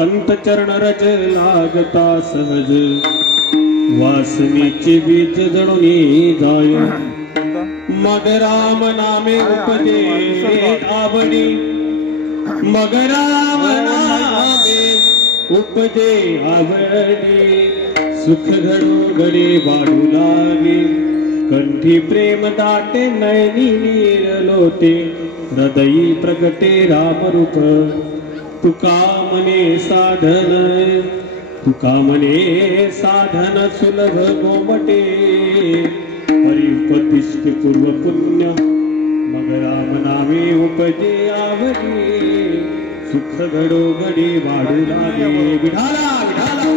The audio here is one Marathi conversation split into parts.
संत चरण रज लागता सहज वासनेचे बीज जणूनी जाय मग राम नामे उपदे आवडी मग राम नामे उपदे आवडी सुख घडोघडी वाढू लागे कंठी प्रेम दाटे नयनी नीर लोटे हृदयी प्रगटे राम रूप तुका म्हणे साधन सुलभ गोमटे हरिपतिष्ठ पूर्व पुण्य मग राम नामे उपजे आवडी सुख घडोघडी वाढू लागे विठाला विठाला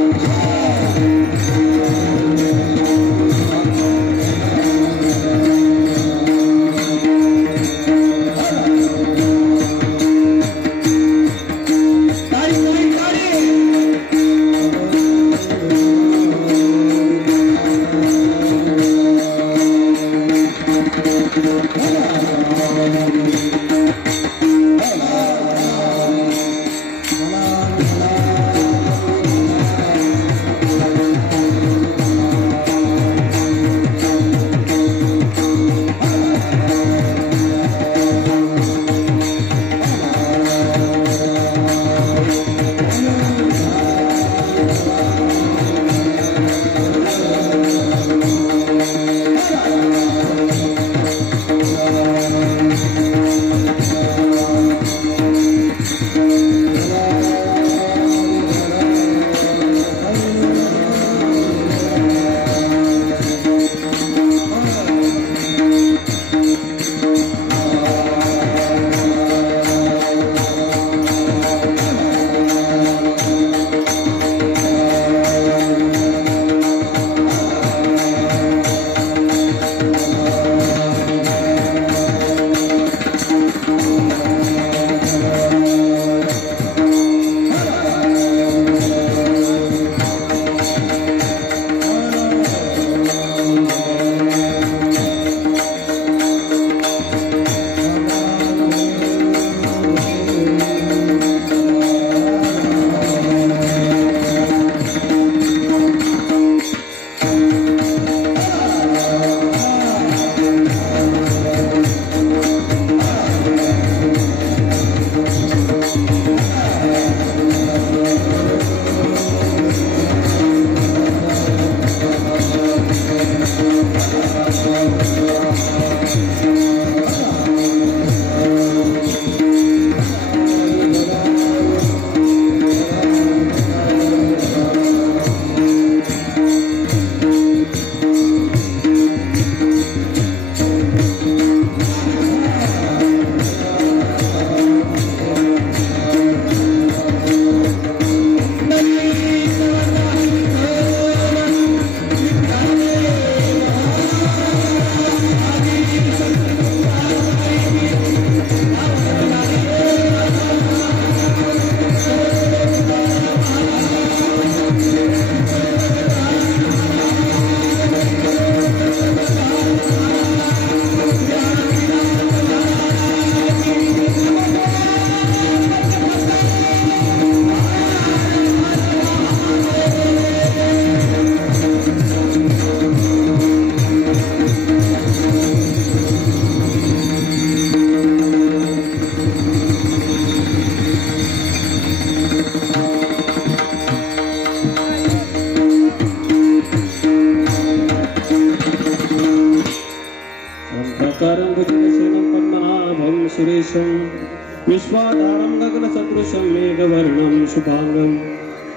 विश्वाधारं गगनसदृशं मेघवर्णं शुभांगं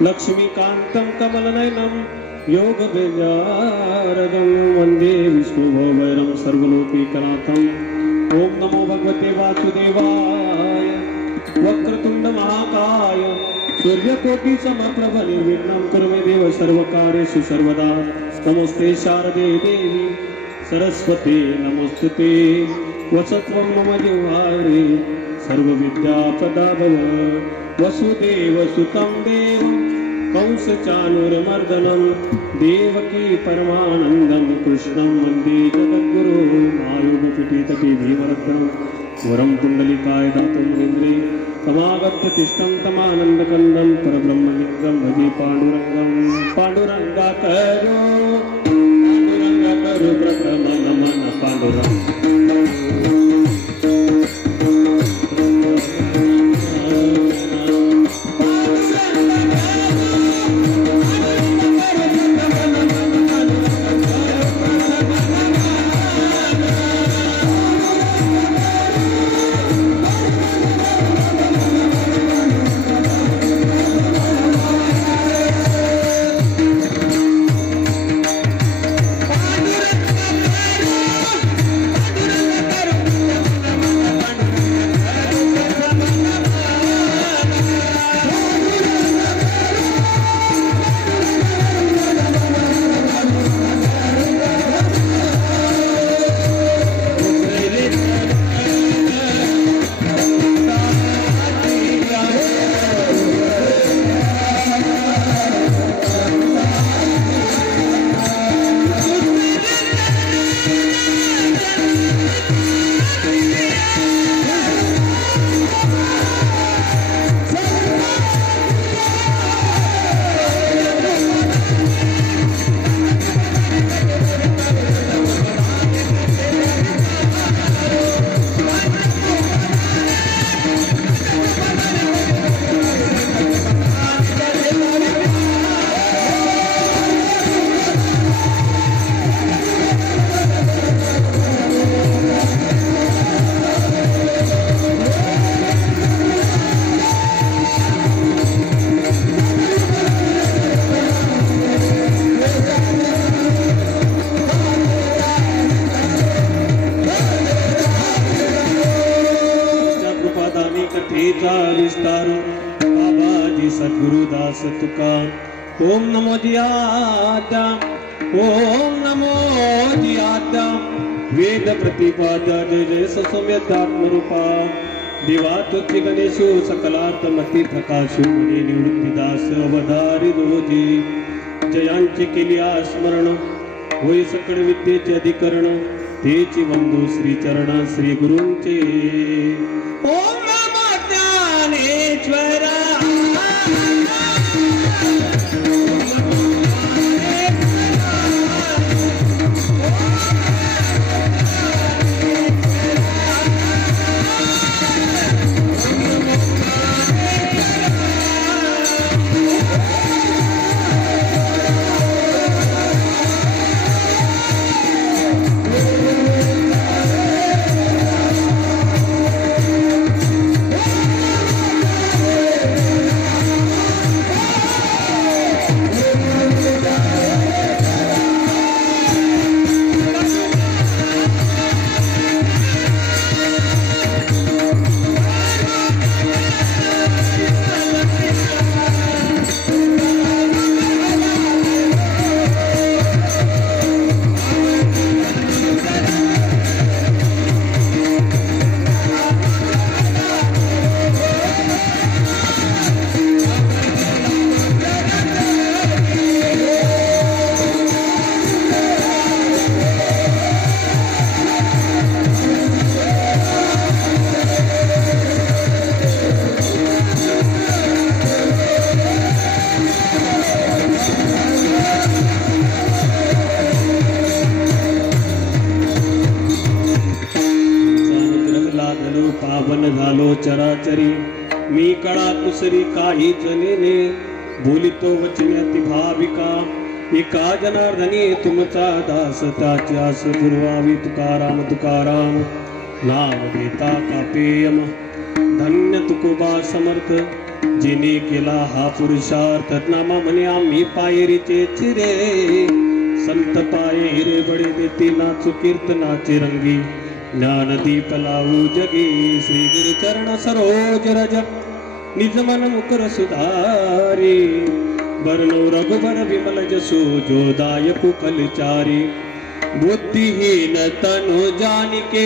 लक्ष्मीकान्तं कमलनयनं योगविद्यारगं वन्दे विष्णुभवरं सर्वलोकैकनाथम्। ॐ नमो भगवते वासुदेवाय। वक्रतुण्ड महाकाय सूर्यकोटि समप्रभ निर्विघ्नं कुरु मे देव सर्वकार्येषु सर्वदा। नमस्ते शारदे देवी सरस्वती नमोस्तुते। वसत्वं मम जिह्वाग्रे सर्वविद्याप्रदा भव। वसुदेवसुतं देवं कंसचाणूरमर्दनं देवकी परमानन्दं कृष्णं वन्दे जगद्गुरुं। आयुर्पीठितपि भीमरत्नं वरं कुण्डलिकाय दातुं मुनीन्द्रे तमागत्य तिष्ठं तमानन्दकन्दं परब्रह्मलिङ्गं भजे पाण्डुरङ्गं पाण्डुरङ्गा करो प्रथम नमन पाण्डुरङ्ग विस्तार बाबाजी सद्गुरुदास तुका ओम नमो जियाता ओम नमो जियाता वेद प्रतिपाद्या जय जय सौम्यतात्म रूपा देवा तुझे गणेशो सकलार्थ मती प्रकाशो मने निवृत्तीदास अवधारी दोजी जयांचे केली स्मरण होय सकळ विद्येचे अधिकरण तेची वंदो श्री चरण श्री गुरूंचे ओम ज्ञानेश्वरा चराचरी मी कळा कुसरी काही जनेने बोलितो वचन्याति भाविका एका जनार्दनी तुमचा दास त्याची आस दुर्वावी तुकाराम तुकाराम नाम देता कापेयम धन्य तुकोबा समर्थ जिने केला हा पुरुषार्थ नामा म्हणे आम्ही पायरीचे चिरे संत पाये हिरे बडे देते नाचू कीर्तनाचे रंगी ज्ञानदीप लावू जगी श्री गुरु चरण सरोज रज निज मन मुकर सुधारी बरनो रघुबर विमल जसो जोदायक फलचारी बुद्धिहीन तनु जानिके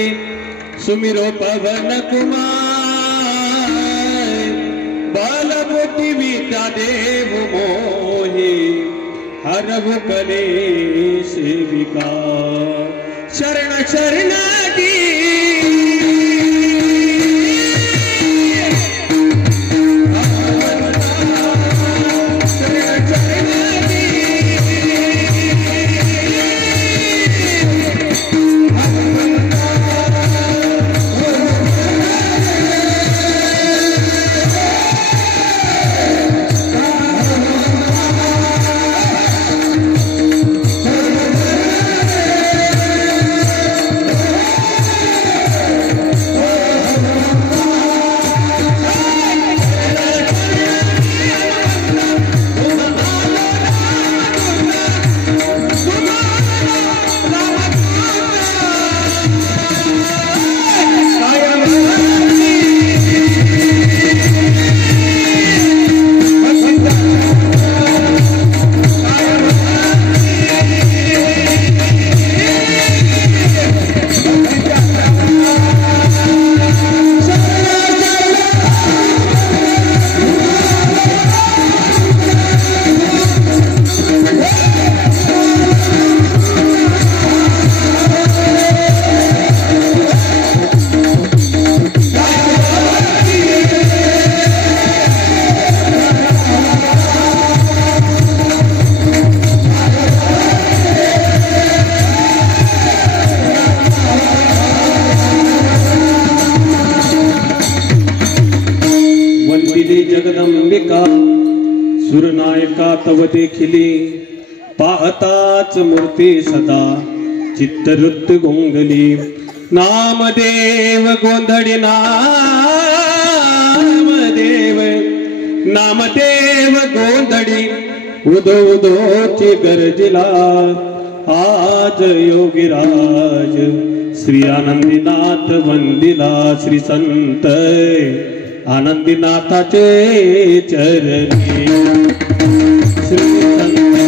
सुमिरो पवन कुमार बल बुद्धि विद्या देव मोहि हरहु कलेश विकार शरण शरणागति तव देखिली पाहताच मूर्ती सदा चित्तवृत्त गोंगली नामदेव गोंधळी नामदेव गोंधळी उदो उदोची गरजिला आज योगीराज श्री आनंदीनाथ वंदिला श्री संत आनंदीनाथाचे चरणी श्री संत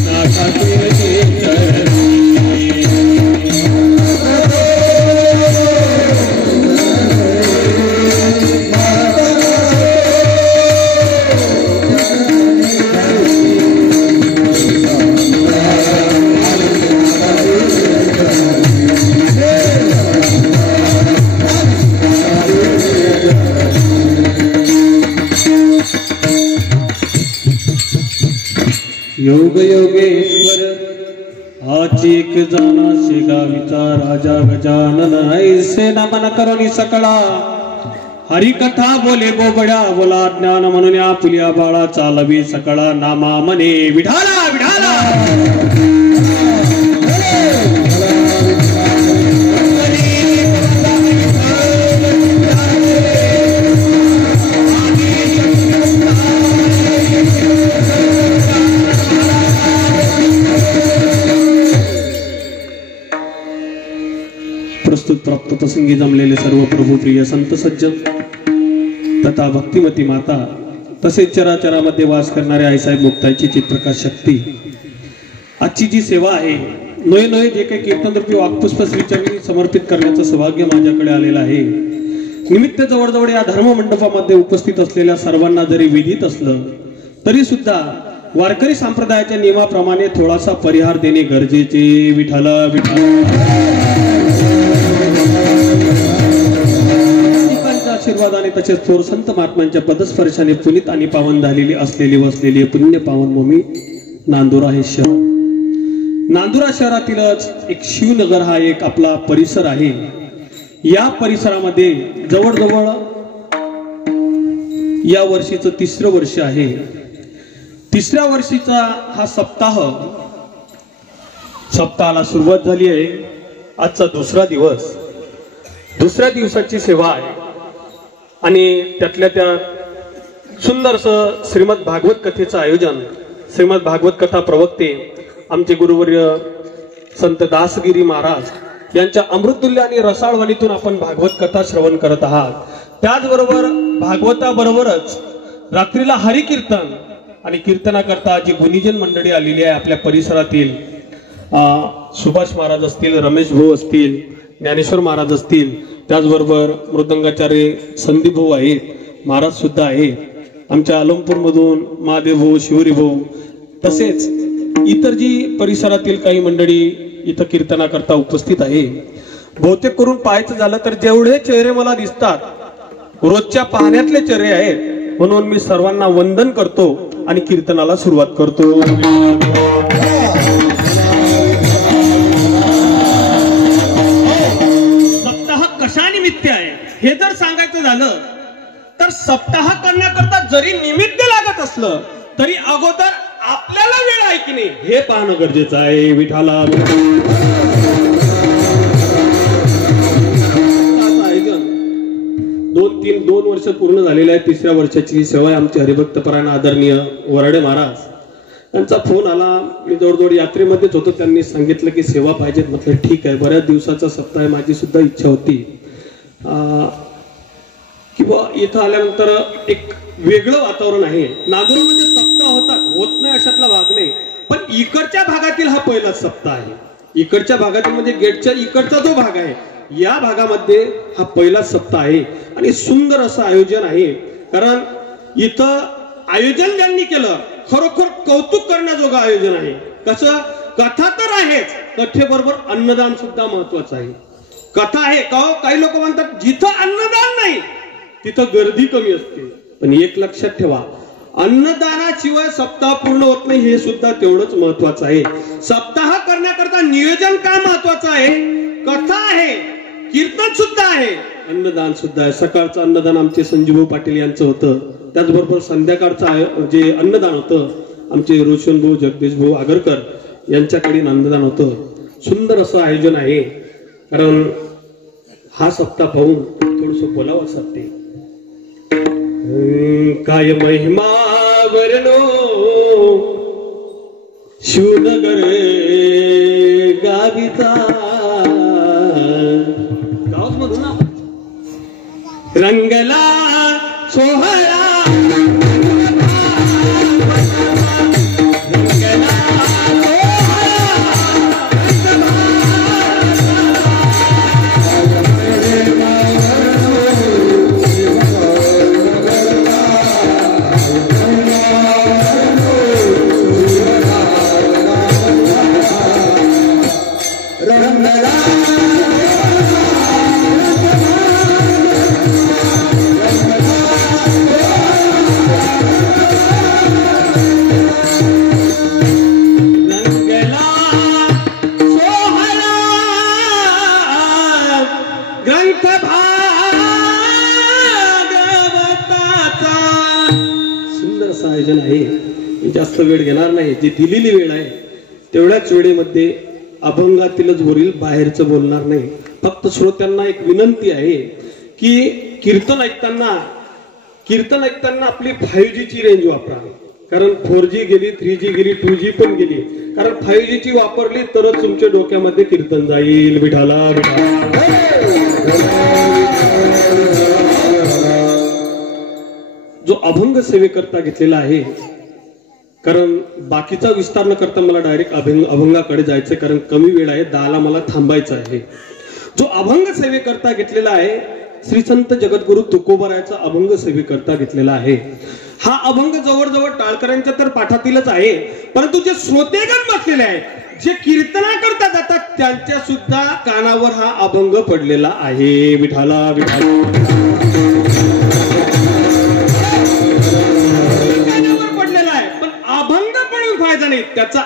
आनंदीनाथाचे चरणी योग योगेश्वर हाची एक जाना शेगावीचा राजा गजानन ऐसे नमन करुणी सकळा हरिकथा बोले बोबड्या बोला ज्ञान म्हणून या पुलिया बाळा चालवी सकळा नामा मने विठाला विठाला प्रस्तुत प्राप्त प्रसंगी जमलेले सर्व प्रभू प्रिय संत सज्जन तथा भक्तिमती माता तसेच चराचरामध्ये वास करणाऱ्या आईसाहेब मुक्ताईची चित्रप्रकाश शक्ती आजची जी सेवा आहे नवे नवे जे काही कीर्तनरूपी वाक्पुष्प श्रीचरणी समर्पित करण्याचं सौभाग्य माझ्याकडे आलेलं आहे। निमित्त जवळजवळ या धर्म मंडपामध्ये उपस्थित असलेल्या सर्वांना जरी विदित असलं तरी सुद्धा वारकरी संप्रदायाच्या नियमाप्रमाणे थोडासा परिहार देणे गरजेचे। विठ्ठला विठ्ठला आशीर्वादाने तसेच थोर संत महात्म्यांच्या पदस्पर्शाने पुनीत आणि पावन झालेली असलेली वसलेली पुण्य पावन भूमी नांदुरा हे शहर। नांदुरा शहरातीलच एक शिवनगर हा एक आपला परिसर आहे। या परिसरामध्ये जवळजवळ या वर्षीचं 3रं वर्ष आहे। 3ऱ्या वर्षीचा हा सप्ताहाला सुरुवात झाली आहे। आजचा 2रा दिवस 2ऱ्या दिवसाची सेवा आहे आणि त्यातल्या त्यात सुंदरसं श्रीमद भागवत कथेचं आयोजन श्रीमद भागवत कथा प्रवक्ते आमचे गुरुवर्य संत दासगिरी महाराज यांच्या अमृततुल्य आणि रसाळवाणीतून आपण भागवत कथा श्रवण करत आहात। त्याचबरोबर भागवताबरोबरच रात्रीला हरिकीर्तन आणि कीर्तनाकरता जी गुणीजन मंडळी आलेली आहे आपल्या परिसरातील सुभाष महाराज असतील, रमेश भाऊ असतील, ज्ञानेश्वर महाराज असतील, त्याचबरोबर मृदंगाचार्य संदीप भाऊ आहेत, महाराज सुद्धा आहेत, आमच्या अलमपूर मधून महादेव भाऊ, शिवरी भाऊ, तसेच इतर जी परिसरातील काही मंडळी इथं कीर्तनाकरता उपस्थित आहे। बहुतेक करून पाहायचं झालं तर जेवढे चेहरे मला दिसतात रोजच्या पाहण्यातले चेहरे आहेत, म्हणून मी सर्वांना वंदन करतो आणि कीर्तनाला सुरुवात करतो। निमित्त आहे हे जर सांगायचं झालं तर सप्ताह करण्याकरता जरी निमित्त लागत असलं तरी अगोदर आपल्याला वेळ आहे की नाही हे पाहणं गरजेचं आहे। विठाला आयोजन 2 वर्ष पूर्ण झालेले आहे। 3ऱ्या वर्षाची सेवा आमचे हरिभक्तपरायण आदरणीय वराडे महाराज त्यांचा फोन आला। मी जवळजवळ यात्रेमध्येच होतो, त्यांनी सांगितलं की सेवा पाहिजेत। म्हटलं ठीक आहे, बऱ्याच दिवसाचा सप्ताह आहे, माझी सुद्धा इच्छा होती किंवा इथं आल्यानंतर एक वेगळं वातावरण आहे। नांदुरामध्ये सप्ताह होत नाही अशातला भाग नाही, पण इकडच्या भागातील हा पहिलाच सप्ताह आहे। इकडच्या भागातील म्हणजे गेटच्या इकडचा जो भाग आहे या भागामध्ये हा पहिला सप्ताह आहे आणि सुंदर असं आयोजन आहे. कारण इथं आयोजन ज्यांनी केलं खरोखर कौतुक करण्याजोगं आयोजन आहे. कसं, कथा तर आहेच, कथेबरोबर अन्नदान सुद्धा महत्वाचं आहे. कथा आहे का, काही लोक म्हणतात जिथं अन्नदान नाही तिथं गर्दी कमी असते. पण एक लक्षात ठेवा, अन्नदानाशिवाय सप्ताह पूर्ण होत नाही हे सुद्धा तेवढंच महत्वाचं आहे. सप्ताह करण्याकरता नियोजन का महत्वाचं आहे? कथा आहे, कीर्तन सुद्धा आहे, अन्नदान सुद्धा आहे. सकाळचं अन्नदान आमचे संजीव पाटील यांचं होतं. त्याचबरोबर संध्याकाळचं जे अन्नदान होतं आमचे रोशन भाऊ जगदीश भाऊ आगरकर यांच्याकडे अन्नदान होतं. सुंदर असं आयोजन आहे. कारण हा सप्ताह पाहून थोडस बोलावं वाटते. काय महिमा वर्णो शिवनगर गाविता गावात मधून रंगला सोहळा आयोजन आहे. जास्त वेळ घेणार नाही. जी दिलेली वेळ आहे तेवढ्याच वेळेमध्ये अभंगातीलच बोलील, बाहेरचं बोलणार नाही. फक्त श्रोत्यांना एक विनंती आहे की कीर्तन ऐकताना आपली 5G ची रेंज वापरा. कारण 4G गेली, 3G गेली, 2G पण गेली. कारण 5G ची वापरली तरच तुमच्या डोक्यामध्ये कीर्तन जाईल. विठाला जो अभंग सेवेकरता घेतलेला आहे. कारण बाकीचा विस्तार न करता मला डायरेक्ट अभंगाकडे जायचं, कारण कमी वेळ आहे, 10ला मला थांबायचं आहे. जो अभंग सेवेकरता घेतलेला आहे श्री संत जगद्गुरु तुकोबारायचा अभंग सेवेकरता घेतलेला आहे. हा अभंग जवळजवळ टाळकऱ्यांच्या तर पाठातीलच आहे, परंतु जे श्रोतेगण बसलेले आहेत, जे कीर्तना करता जातात त्यांच्या सुद्धा कानावर हा अभंग पडलेला आहे. विठाला विठाला फायदा नाही, त्याचा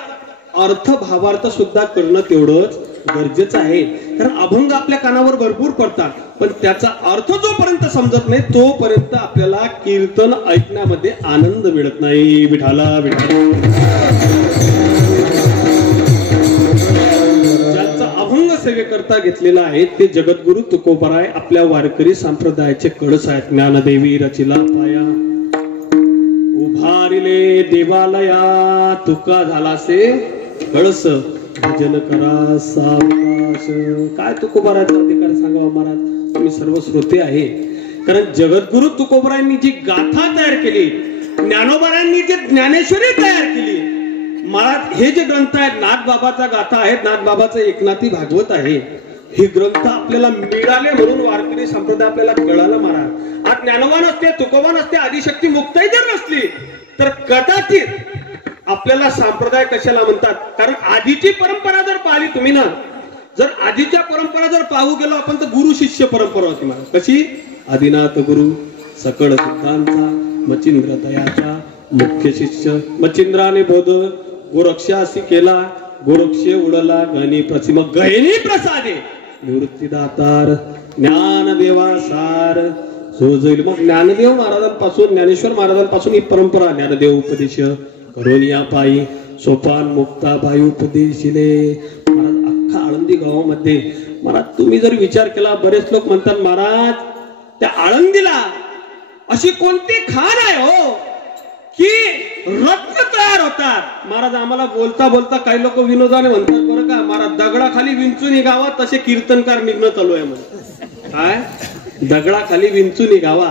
अर्थ भावार्थ सुद्धा करणं तेवढंच गरजेचं आहे. कारण अभंग आपल्या कानावर भरपूर पडतात, पण त्याचा अर्थ जोपर्यंत समजत नाही तोपर्यंत आपल्याला कीर्तन ऐकण्यामध्ये आनंद मिळत नाही. विठाला विठाला ज्यांचा अभंग सेवेकरता घेतलेला आहे ते जगद्गुरु तुकोबाराय आपल्या वारकरी संप्रदायाचे कळस आहेत. ज्ञानदेवी रचिला पाया उभारिले देवालया तुका झालासे कळस भजन करा सावकाश. काय तुकोबारायचा अधिकार सांगावा महाराज, तुम्ही सर्व श्रोते आहे. कारण जगद्गुरु तुकोबारायांनी जी गाथा तयार केली, ज्ञानोबारायांनी जी ज्ञानेश्वरी तयार केली महाराज, हे जे ग्रंथ आहेत नाथबाबाचा गाथा आहेत, नाथबाबाचं एकनाथी भागवत आहे, हे ग्रंथ आपल्याला मिळाले म्हणून वारकरी संप्रदाय आपल्याला कळाला महाराज. आज ज्ञानोबा नसते, तुकोबा नसते, आदिशक्ती मुक्ताई जर नसली तर कदाचित आपल्याला संप्रदाय कशाला म्हणतात. कारण आधीची परंपरा जर पाहिली तुम्ही ना, जर आधीच्या परंपरा जर पाहू गेलो आपण तर गुरु शिष्य परंपरा होती महाराज. कशी? आदिनाथ गुरु, सकळ सिद्धांचा, मचिंद्र दयाचा, मुख्य शिष्य. मचिंद्राने बोध गोरक्षासी केला, गोरक्षे उडला गणी प्रतिम गहिनी प्रसादे निवृत्ती दातार ज्ञानदेवा सार सोजईल. मग ज्ञानदेव महाराजांपासून, ज्ञानेश्वर महाराजांपासून ही परंपरा. ज्ञानदेव उपदेश करून या पायी सोपान मुक्ताबाई उपदेशिले. महाराज अख्खा आळंदी गावामध्ये महाराज तुम्ही जर विचार केला, बरेच लोक म्हणतात महाराज त्या आळंदीला अशी कोणती खाण आहे हो की रत्न तयार होतात. महाराज आम्हाला बोलता बोलता काही लोक विनोदाने म्हणतात बरं का महाराज, दगडाखाली विंचून गावा तसे कीर्तनकार निघणं चालू आहे म्हणजे. काय? दगडाखाली विंचून गावा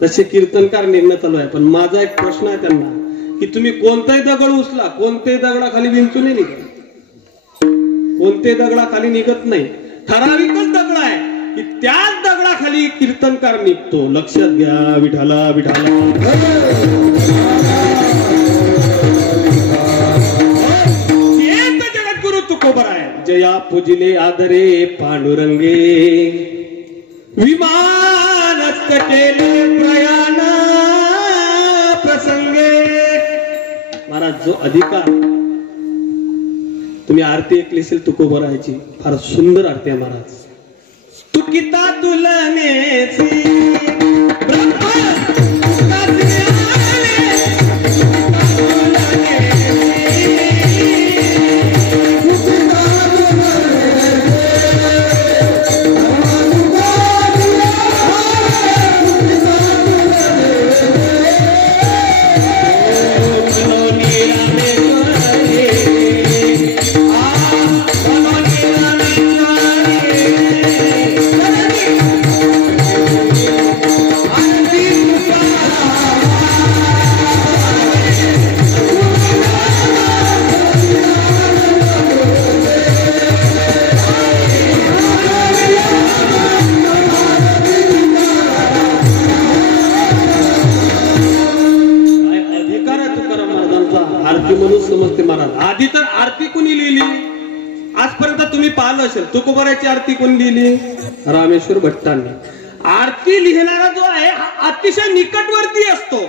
तसे कीर्तनकार निघणं चालू आहे. पण माझा एक प्रश्न आहे त्यांना की तुम्ही कोणताही दगड उचला, कोणत्याही दगडाखाली विंचून निघत, कोणत्याही दगडाखाली निघत नाही. ठराविकच दगड आहे की त्याच दगडाखाली कीर्तनकार निघतो. लक्षात घ्या विठाला विठाला. तुकोबराय जया पूजिले आदरे पांडुरंगे विमानात केले प्रयाण प्रसंगे. महाराज जो अधिकार तुम्ही आरती ऐकली असेल तुकोबरायची फार सुंदर आरती आहे महाराज. तुकिता तुलनेची आधी तर आरती कोणी लिहिली आजपर्यंत तुम्ही पाहिलं असेल. तुकोबराची आरती कोणी लिहिली? रामेश्वर भट्टांनी. आरती लिहिणारा जो आहे अतिशय निकटवर्ती असतो,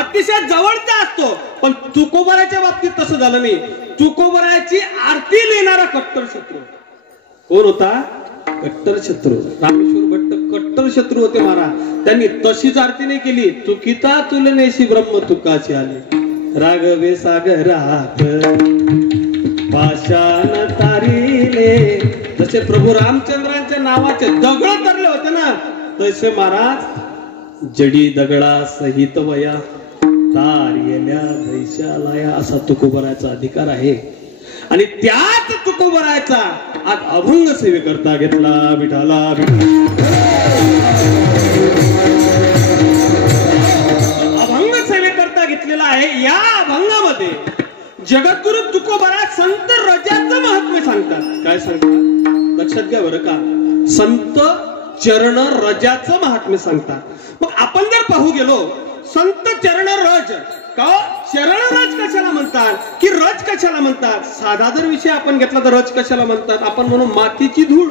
अतिशय जवळचा असतो. पण तुकोबराच्या बाबतीत तसं झालं नाही. तुकोबराची आरती लिहिणारा कट्टर शत्रू कोण होता? कट्टर शत्रू रामेश्वर भट्ट कट्टर शत्रू होते महाराज. त्यांनी तशीच आरती नाही केली. तुकिता तुलनेशी ब्रह्म तुकाची आली. राघवे सागरात पाषाण तारिले. जसे प्रभू रामचंद्रांच्या नावाचे दगड तरले होते ना तसे महाराज जडी दगडा सहित वया तारियल्या दैशालया असा तुकोबराचा अधिकार आहे. आणि त्याच तुकोबराचा आज अभंग सेवेकरता घेतला विठाला अभंग सेवेकरता घेतलेला आहे. या अभंगामध्ये जगद्गुरु तुकोबरा संत रजाचं महत्व सांगतात. काय सांगतात? लक्षात घ्या बरं का. संत चरण रजाचं महात्म्य सांगतात. मग आपण जर पाहू गेलो संत चरण रज का चरण रज कशाला म्हणतात की रज कशाला म्हणतात? साधा जर विषय आपण घेतला तर रज कशाला म्हणतात? आपण म्हणू मातीची धूळ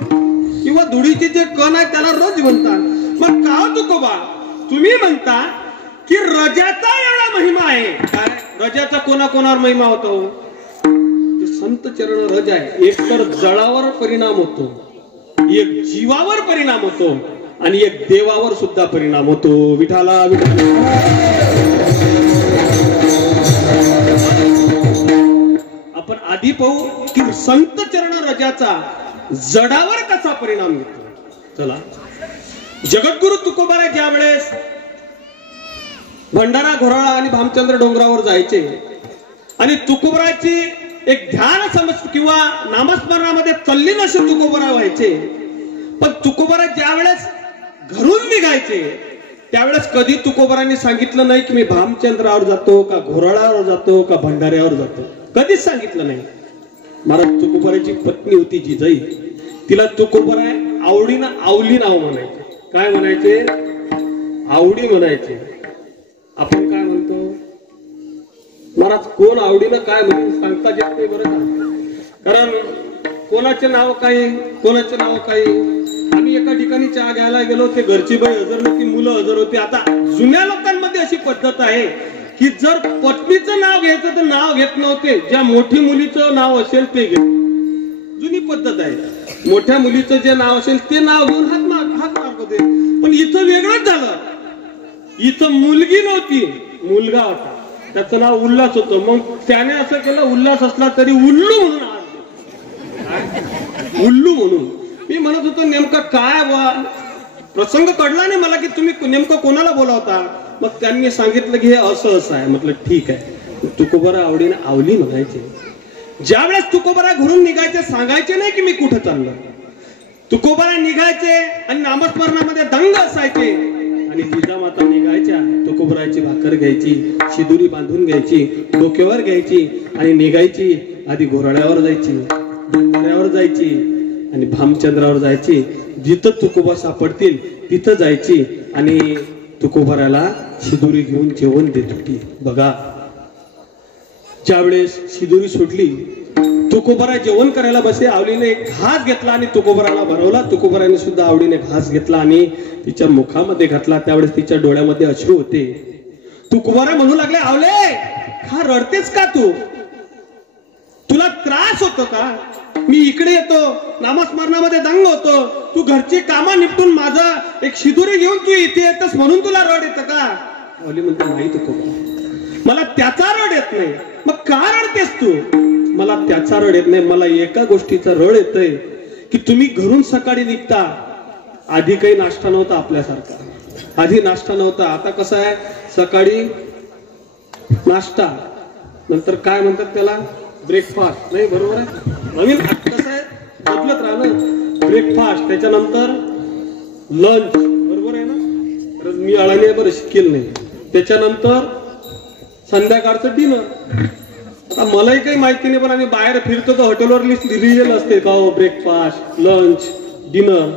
किंवा धुळीचे जे कण आहे त्याला रज म्हणतात. मग का तुकोबा तुम्ही म्हणता की रजाचा एवढा महिमा आहे? काय रजाचा कोणाकोणावर महिमा होतो? संत चरण रज आहे. एक तर जळावर परिणाम होतो, एक जीवावर परिणाम होतो आणि एक देवावर सुद्धा परिणाम होतो. विठाला आपण आधी पाहू की संत चरण रजाचा जडावर कसा परिणाम होतो. चला. जगद्गुरु तुकोबारा ज्या वेळेस भंडारा घोराळा आणि भामचंद्र डोंगरावर जायचे आणि तुकोबराची एक ध्यान समज किंवा नामस्मरणामध्ये तल्लीन असे तुकोबरा व्हायचे. पण तुकोबरा ज्या वेळेस घरून निघायचे त्यावेळेस कधी तुकोबरांनी सांगितलं नाही की मी भामचंद्रावर जातो का घोराळावर जातो का भंडाऱ्यावर जातो. कधीच सांगितलं नाही. महाराज तुकोबराची पत्नी होती जिजाई. तिला तुकोबरा आवडीनं आवली नाव म्हणायचे. काय म्हणायचे? आवडी म्हणायचे. आपण काय म्हणतो महाराज? कोण आवडीनं काय म्हणून सांगता येत नाही बरं का. कारण कोणाचे नाव काही कोणाचे नाव काही. आम्ही एका ठिकाणी चहा घ्यायला गेलो. ते घरची बाई हजर नव्हती, मुलं हजर होती. आता जुन्या लोकांमध्ये अशी पद्धत आहे की जर पत्नीचं नाव घ्यायचं तर नाव घेत नव्हते. ज्या मोठी मुलीचं नाव असेल ते घेत. जुनी पद्धत आहे. मोठ्या मुलीचं जे नाव असेल ते नाव घेऊन हात मारत होते. पण इथं वेगळंच झालं. इथं मुलगी नव्हती, मुलगा होता. त्याचं नाव उल्हास होतं. मग त्याने असं केलं, उल्हास असला तरी उल्लू म्हणून उल्लू म्हणून. मी म्हणत होतो नेमका काय प्रसंग कळला नाही मला की तुम्ही नेमकं कोणाला बोलावता. मग त्यांनी सांगितलं की हे असं असं आहे. म्हटलं ठीक आहे. तुकोबरा आवडीने आवली म्हणायचे. ज्या वेळेस तुकोबरा घरून निघायचे सांगायचे नाही की मी कुठं चाललो. तुकोबरा निघायचे आणि नामस्मरणामध्ये दंग असायचे आणि जिजामाता निघायच्या. तुकोबराची भाकर घ्यायची, शिदुरी बांधून घ्यायची, डोक्यावर घ्यायची आणि निघायची. आधी घोराळ्यावर जायची, भंडाऱ्यावर जायची आणि भामचंद्रावर जायची. जिथं तुकोबा सापडतील तिथं जायची आणि तुकोबाराला शिदोरी घेऊन जेवण देत होती. बघा, ज्यावेळेस शिदोरी सोडली, तुकोबारा जेवण करायला बसे. आवलीने एक घास घेतला आणि तुकोबाराला भरवला. तुकोबाराने सुद्धा आवडीने घास घेतला आणि तिच्या मुखामध्ये घातला. त्यावेळेस तिच्या डोळ्यामध्ये अश्रू होते. तुकोबारा म्हणू लागले, आवले का रडतेस का तू? तुला त्रास होतो का? मी इकडे येतो, नामस्मरणामध्ये दंग होतो, तू घरची कामं निपटून माझा एक शिदोरी घेऊन तू इथे येतस म्हणून तुला रड येतं का? आवली म्हणते, नाही तुकोबारा, मला त्याचा रड येत नाही. मग का रडतेस तू? मला त्याचा रड येत नाही, मला एका गोष्टीचा रड येतोय की तुम्ही घरून सकाळी निघता. आधी काही नाश्ता नव्हता आपल्यासारखा, आधी नाश्ता नव्हता. आता कसं आहे, सकाळी नाश्ता, नंतर काय म्हणतात त्याला, ब्रेकफास्ट. नाही, बरोबर आहे, नवीन कसं आहे, बदलत राहणं. ब्रेकफास्ट, त्याच्यानंतर लंच, बरोबर आहे ना, मी अळाने बरं शिकेल नाही. त्याच्यानंतर संध्याकाळचं डिनर. आता मलाही काही माहिती नाही, पण आम्ही बाहेर फिरतो तर हॉटेलवर लिस्ट लिहिलेलं असते का, ब्रेकफास्ट, लंच, डिनर.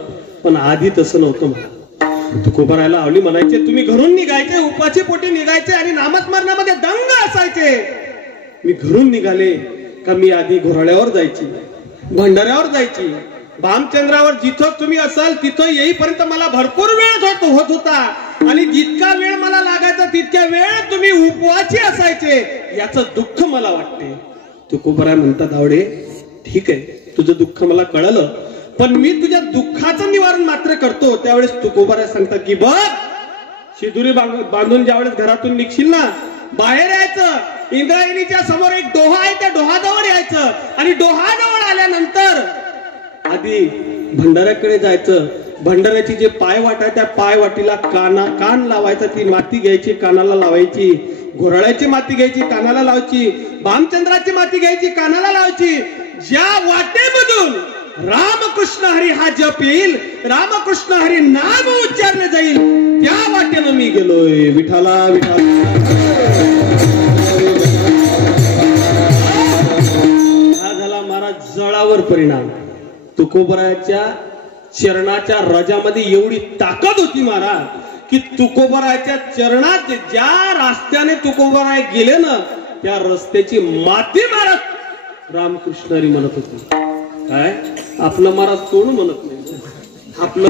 पण आधी तसं नव्हतं. मला तुकोबाराला आवली म्हणायचे, तुम्ही घरून निघायचे, उपाची पोटी निघायचे आणि नामस्मरणामध्ये दंग असायचे. मी घरून निघाले का मी आधी घोराळ्यावर जायची, भंडाऱ्यावर जायची, भामचंद्रावर जिथं तुम्ही असाल तिथं येईपर्यंत मला भरपूर वेळ होत होता. आणि जितका वेळ मला लागायचा तितक्या वेळ तुम्ही उपवासी असायचे. याचं दुःख मला वाटते. तुकोबारा म्हणतात, आवडे ठीक आहे, तुझं दुःख मला कळलं, पण मी तुझ्या दुःखाचं निवारण मात्र करतो. त्यावेळेस तुकोबारा सांगतात की बघ, शिदोरी बांधून ज्यावेळेस घरातून निघशील ना, बाहेर यायचं, इंद्रायणीच्या समोर एक डोहा आहे, त्या डोहाजवळ यायचं आणि डोहाजवळ आल्यानंतर आधी भंडाऱ्याकडे जायचं. भंडाऱ्याची जे पायवाट आहे त्या पायवाटीला कान लावायचा, ती माती घ्यायची, कानाला लावायची. घोराळ्याची माती घ्यायची, कानाला लावायची. भामचंद्राची माती घ्यायची, कानाला लावायची. ज्या वाटेमधून रामकृष्ण हरी हा जप येईल, रामकृष्ण हरी नाम उच्चारले जाईल, त्या वाटेनं मी गेलोय. विठाला विठाला. हा झाला महाराज जळावर परिणाम. तुकोबाराच्या चरणाच्या रजामध्ये एवढी ताकद होती महाराज की तुकोबाराच्या चरणात ज्या रस्त्याने तुकोबाराय गेले ना, त्या रस्त्याची माती महाराज रामकृष्ण हरी म्हणत होती. काय आपलं महाराज तोंड म्हणत नाही, आपलं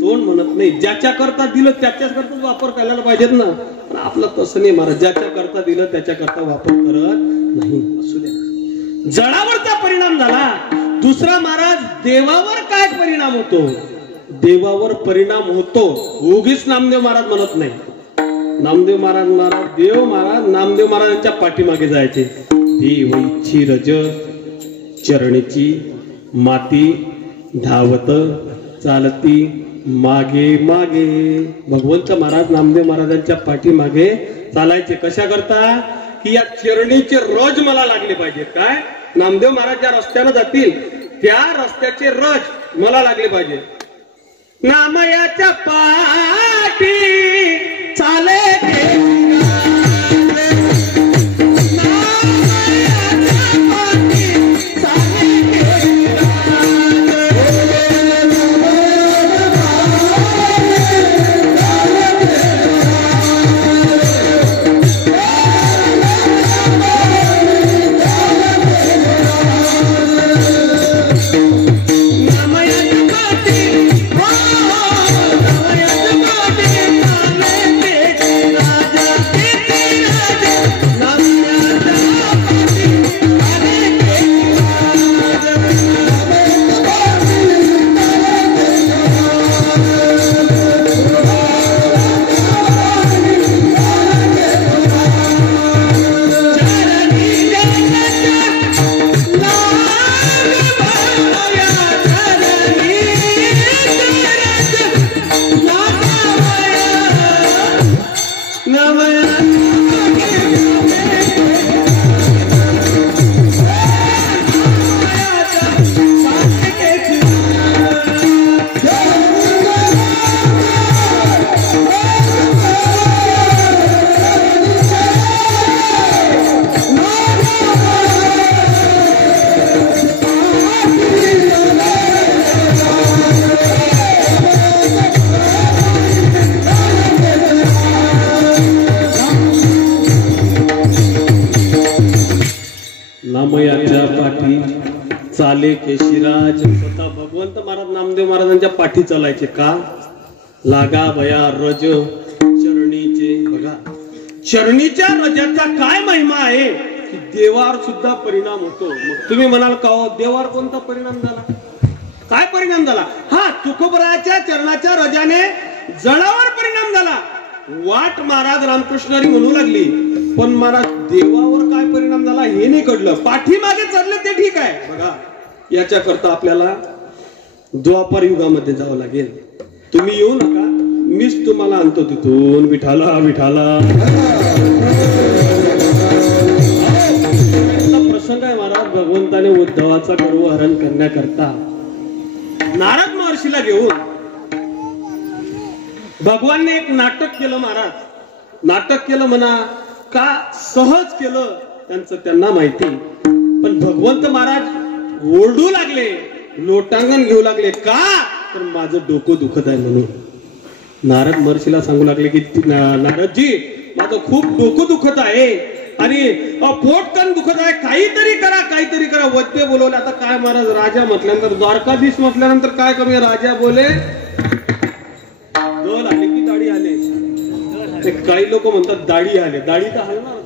तोंड म्हणत नाही. ज्याच्या करता दिलं त्याच्याच करता वापर करायला पाहिजेत ना, पण आपलं तसं नाही महाराज. ज्याच्या करता दिलं त्याच्या करता वापर करत नाही. असू द्या. जळावरचा परिणाम झाला. दुसरा महाराज, देवावर काय परिणाम होतो? देवावर परिणाम होतो. उगीच नामदेव महाराज म्हणत नाही. नामदेव महाराज देव महाराज नामदेव महाराजांच्या पाठीमागे जायचे. देवची रज चरणीची माती धावत चालती मागे मागे. भगवंत महाराज नामदेव महाराजांच्या पाठीमागे चालायचे. कशा करता? की या चरणीचे रज मला लागले पाहिजे. काय? नामदेव महाराज ज्या रस्त्यानं जातील त्या रस्त्याचे रज मला लागले पाहिजे. नामयाच्या पाठी चाले राजा मोयाच्या पाठी चाले केशिराज. स्वतः भगवंत महाराज नामदेव महाराजांच्या पाठी चालायचे का? लागा बया रज चरणीचे. बघा चरणीच्या रजाचा काय महिमा आहे की देवावर सुद्धा परिणाम होतो. मग तुम्ही म्हणाल का हो देवावर कोणता परिणाम झाला? काय परिणाम झाला? हा तुकोबराच्या चरणाच्या रजाने जळावर परिणाम झाला. वाट महाराज रामकृष्णारी म्हणू लागली, पण महाराज देवावर काय परिणाम झाला हे नाही कळलं. पाठीमागे चालले ते ठीक आहे. बघा याच्या करता आपल्याला द्वापर युगामध्ये जावं लागेल. तुम्ही येऊ नका, मीच तुम्हाला आणतो तिथून. विठाला विठाला प्रसंग आहे महाराज. भगवंताने उद्धवाचा गर्वहरण करण्याकरता नारद महर्षीला घेऊन भगवानने एक नाटक केलं. महाराज नाटक केलं म्हणा का सहज केलं त्यांचं त्यांना माहिती. पण भगवंत महाराज ओरडू लागले, लोटांगण घेऊ लागले. का? तर माझं डोकं दुखत आहे म्हणून. नारद महर्षीला सांगू लागले की नारदजी माझं खूप डोकं दुखत आहे आणि पोटकन दुखत आहे, काहीतरी करा काहीतरी करा. वैद्य बोलवले. आता काय महाराज राजा म्हटल्यानंतर द्वारकाधीश म्हटल्यानंतर काय कमी. राजा बोले दल आले की दाढी आले. ते काही लोक म्हणतात दाढी आले. दाढी तर हलणार.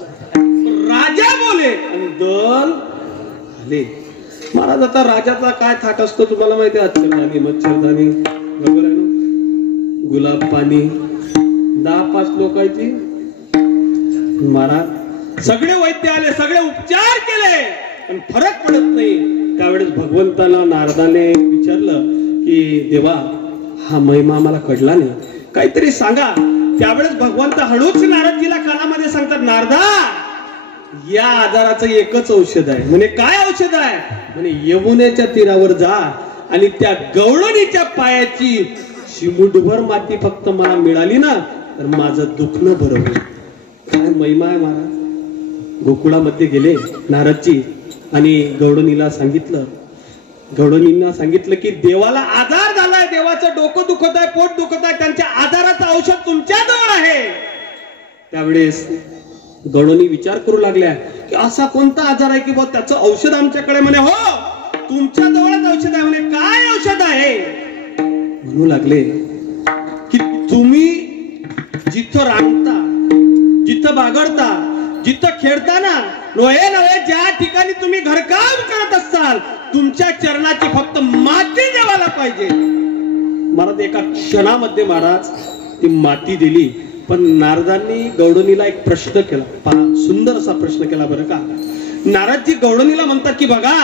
राजा बोले आणि दल आले. महाराज आता राजाचा काय थाट असतो तुम्हाला माहिती आहे. अक्षरदानी मच्छरदानी गुलाब पाणी 10-5 लोकांची. महाराज सगळे वैद्य आले, सगळे उपचार केले पण फरक पडत नाही. त्यावेळेस भगवंताला नारदाने विचारलं की देवा हा महिमा आम्हाला कळला नाही, काहीतरी सांगा. त्यावेळेस भगवंत हळूच नारदजीला कानामध्ये सांगतात, नारदा या आजाराचं एकच औषध आहे. म्हणे काय औषध आहे? म्हणे यमुनेच्या तीरावर जा आणि त्या गवळणीच्या पायाची चिमुटभर माती फक्त मला मिळाली ना तर माझं दुखणं बरं होईल. काय महिमा आहे महाराज. गोकुळामध्ये गेले नारदजी आणि गवळणीला सांगितलं. गवळणींना सांगितलं की देवाला आजार झालाय, देवाचं डोकं दुखत आहे, पोट दुखत आहे, त्यांच्या आजाराचं औषध तुमच्या जवळ आहे. त्यावेळेस गवळणी विचार करू लागल्या की असा कोणता आजार आहे की बा त्याचं औषध आमच्याकडे. म्हणे हो तुमच्या जवळच औषध आहे. म्हणे काय औषध आहे? म्हणू लागले की तुम्ही जिथं रांगता, जिथं बागडता, जिथं खेळताना नव्हे नव्हे ज्या ठिकाणी तुम्ही घरकाम करत असाल तुमच्या चरणाची फक्त माती देवाला पाहिजे. महाराज एका क्षणामध्ये महाराज ती माती दिली. पण नारदांनी गवळणीला एक प्रश्न केला. सुंदर असा प्रश्न केला बरं का. नारदजी गवळणीला म्हणतात की बघा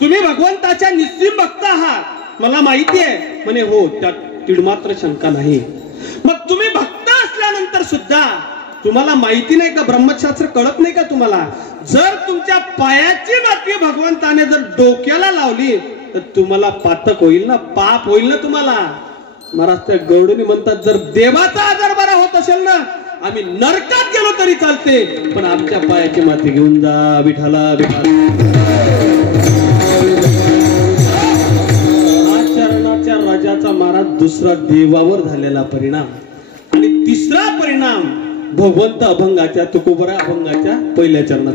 तुम्ही भगवंताच्या निस्सीम भक्त आहात मला माहिती आहे. म्हणे हो त्यात तिळमात्र शंका नाही. मग तुम्ही भक्त असल्यानंतर सुद्धा तुम्हाला माहिती नाही का, ब्रह्मशास्त्र कळत नाही का तुम्हाला? जर तुमच्या पायाची माती भगवंताने जर डोक्याला लावली तर तुम्हाला पातक होईल ना, पाप होईल ना तुम्हाला. महाराज त्या गवळणी म्हणतात जर देवाचा आजार बरा होत असेल ना आम्ही नरकात गेलो तरी चालते पण आमच्या पायाची माती घेऊन जा. विठाला विठाला राजाचा महाराज दुसरा देवावर झालेला परिणाम. आणि तिसरा परिणाम भगवंत अभंगाच्या तुकोबरा अभंगाच्या पहिल्या चरणात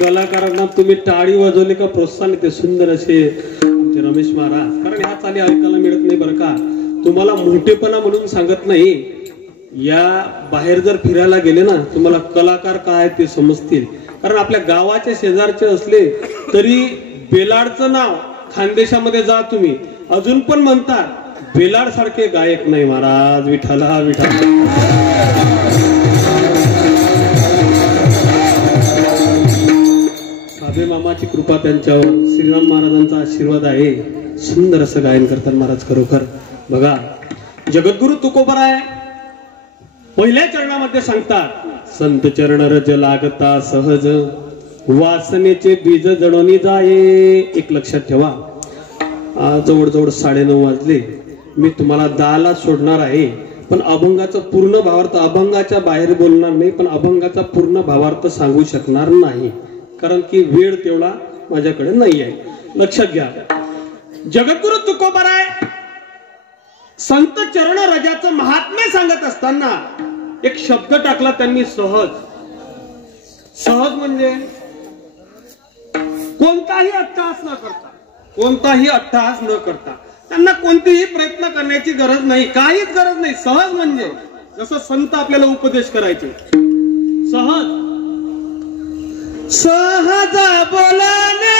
कलाकारांना तुम्ही टाळी वाजवली का प्रोत्साहन ते सुंदर असे आमचे रमेश महाराज. कारण ह्या चाली ऐकायला मिळत नाही बरं का. तुम्हाला मोठेपणा म्हणून सांगत नाही, या बाहेर जर फिरायला गेले ना तुम्हाला कलाकार काय ते समजतील. कारण आपल्या गावाच्या शेजारचे असले तरी बेलाडचं नाव खानदेशामध्ये जा तुम्ही अजून पण म्हणतात बेलाड सारखे गायक नाही महाराज. विठाला विठाला. साबे मामाची कृपा त्यांच्यावर, श्रीराम महाराजांचा आशीर्वाद आहे. सुंदर असं गायन करतात महाराज खरोखर. बघा जगद्गुरु तुकोबराय पहिल्या चरणामध्ये सांगतात, संत चरण रज लागता सहज वासनेचे बीज जडोनी जाये. एक लक्षात ठेवा, जवळजवळ 9:30 वाजले. मी तुम्हाला 10ला सोडणार आहे, पण अभंगाचा पूर्ण भावार्थ अभंगाच्या बाहेर बोलणार नाही, पण अभंगाचा पूर्ण भावार्थ सांगू शकणार नाही कारण की वेळ तेवढा माझ्याकडे नाही आहे. लक्षात घ्या. जगद्गुरु तुकोबराय संत चरण रजाचं महात्म्य सांगत असताना एक शब्द टाकला त्यांनी, सहज. सहज म्हणजे कोणताही अट्टहास न करता, कोणताही अट्टहास न करता, त्यांना कोणतेही प्रयत्न करण्याची गरज नाही, काहीच गरज नाही. सहज म्हणजे जसं संत आपल्याला उपदेश करायचे, सहज. सहज बोलणे,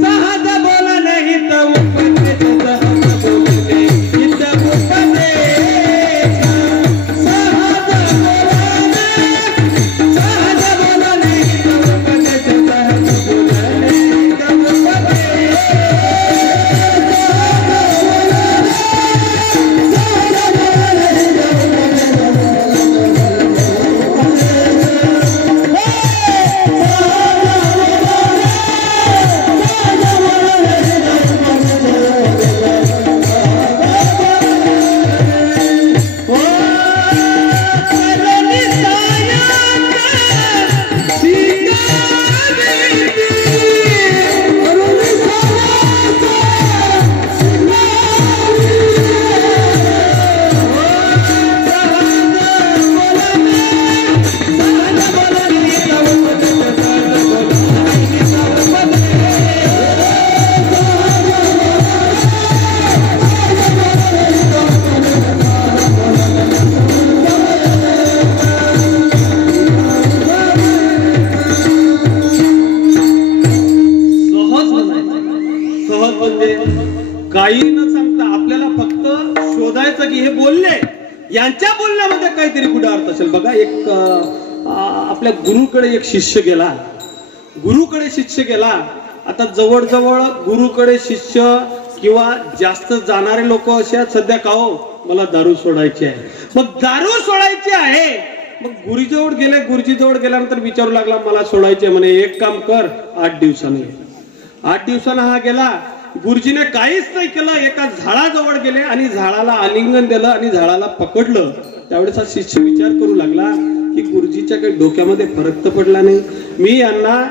सहज बोलणे हित उपदेश, सहज बोलणे हित उपदेश. सहज बोलणे, सहज बोलणे हित उपदेश, सहज बोलणे हित उपदेश. काही न सांगता आपल्याला फक्त शोधायचं की हे बोलले, यांच्या बोलण्यामध्ये काहीतरी कुठे अर्थ असेल. बघा एक आपल्या गुरुकडे एक शिष्य गेला, गुरुकडे शिष्य गेला. आता जवळजवळ गुरुकडे शिष्य किंवा जास्त जाणारे लोक असे आहेत सध्या का हो, मला दारू सोडायची आहे. मग दारू सोडायची आहे, मग गुरुजीजवळ गेले. गुरुजीजवळ गेल्यानंतर विचारू लागला मला सोडायचे. म्हणे एक काम कर, 8 दिवसांनी. 8 दिवसांना हा गेला. गुरुजीने काहीच नाही केलं, एका झाडाजवळ गेले आणि झाडाला आलिंगन दिलं आणि झाडाला पकडलं. त्यावेळेस हा शिष्य विचार करू लागला की गुरुजीच्या काही डोक्यामध्ये फरक तर पडला नाही, मी यांना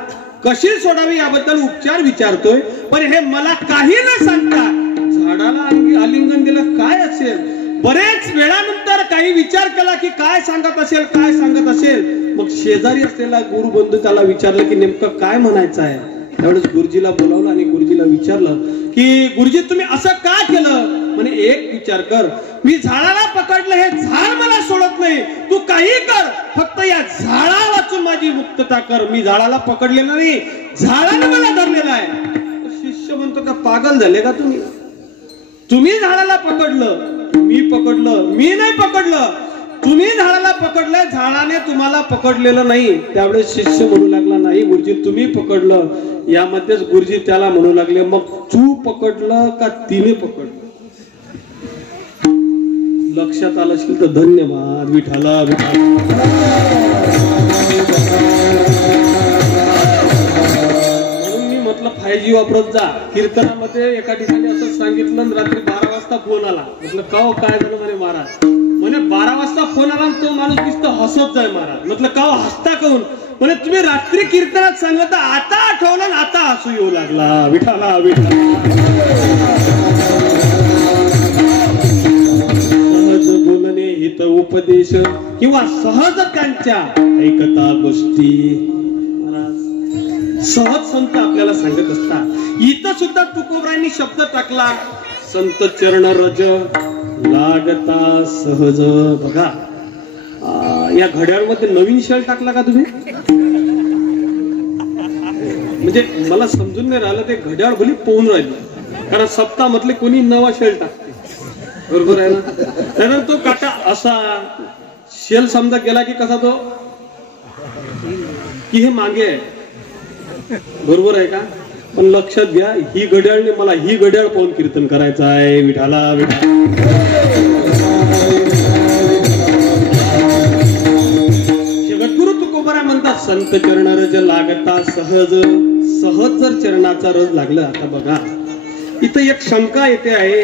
कशी सोडावी याबद्दल उपचार विचारतोय, पण हे मला काही न सांगता झाडाला आलिंगन दिलं, काय असेल. बरेच वेळानंतर काही विचार केला की काय सांगत असेल, काय सांगत असेल. मग शेजारी असलेला गुरुबंधू त्याला विचारलं की नेमकं काय म्हणायचं आहे. त्यावेळेस गुरुजीला बोलावलं आणि गुरुजीला विचारलं की गुरुजी तुम्ही असं का केलं. म्हणे एक विचार कर, मी झाडाला पकडलं, हे झाड मला सोडत नाही, तू काही कर, फक्त या झाडा वाचून माझी मुक्तता कर. मी झाडाला पकडलेलं नाही, झाडाने मला धरलेला आहे. शिष्य म्हणतो का पागल झाले का तुम्ही, तुम्ही झाडाला पकडलं, मी पकडलं, मी नाही पकडलं, तुम्ही झाडाला पकडलं, झाडाने तुम्हाला पकडलेलं नाही. त्यावेळेस शिष्य म्हणू लागला नाही गुरुजी तुम्ही पकडलं. यामध्येच गुरुजी त्याला म्हणू लागले मग तू पकडलं का तिने पकडलं. लक्षात आलं असेल तर धन्यवाद. विठाला विठाला. म्हणून मी म्हटलं 5G वापरत जा. कीर्तनामध्ये एका ठिकाणी असं सांगितलं, रात्री 12 वाजता फोन आला. म्हटलं का काय झालं. म्हणे महाराज, म्हणे 12 वाजता फोन आला, तो माणूस नुसतं हसत जाय महाराज. म्हटलं का हसता काऊन. म्हणे तुम्ही रात्री कीर्तनात सांगत आता आठवलं, आता हसू येऊ लागला. विठाला विठाला. सहज बोलणे हित उपदेश किंवा सहज त्यांच्या ऐकता गोष्टी. महाराज सहज संत आपल्याला सांगत असतात. इथं सुद्धा तुकोबरायांनी शब्द टाकला, संत चरण रज लागता सहज. बघा या घड्याळमध्ये नवीन शेल टाकला का तुम्ही? म्हणजे मला समजून नाही राहिलं, ते घड्याळ भली पोहून राहिली, कारण सप्ताह म्हटले कोणी नवा शेल टाकते, बरोबर आहे ना. त्यानंतर तो काटा असा शेल समजा गेला की कसा तो की हे मागे आहे, बरोबर आहे का. पण लक्षात घ्या, ही घड्याळने मला ही घड्याळ पाहून कीर्तन करायचं आहे. विठाला जगद्गुरु तुकोबरा म्हणतात, संत चरण रज लागता सहज. सहज जर चरणाचा रज लागला. आता बघा इथं एक शंका येते आहे.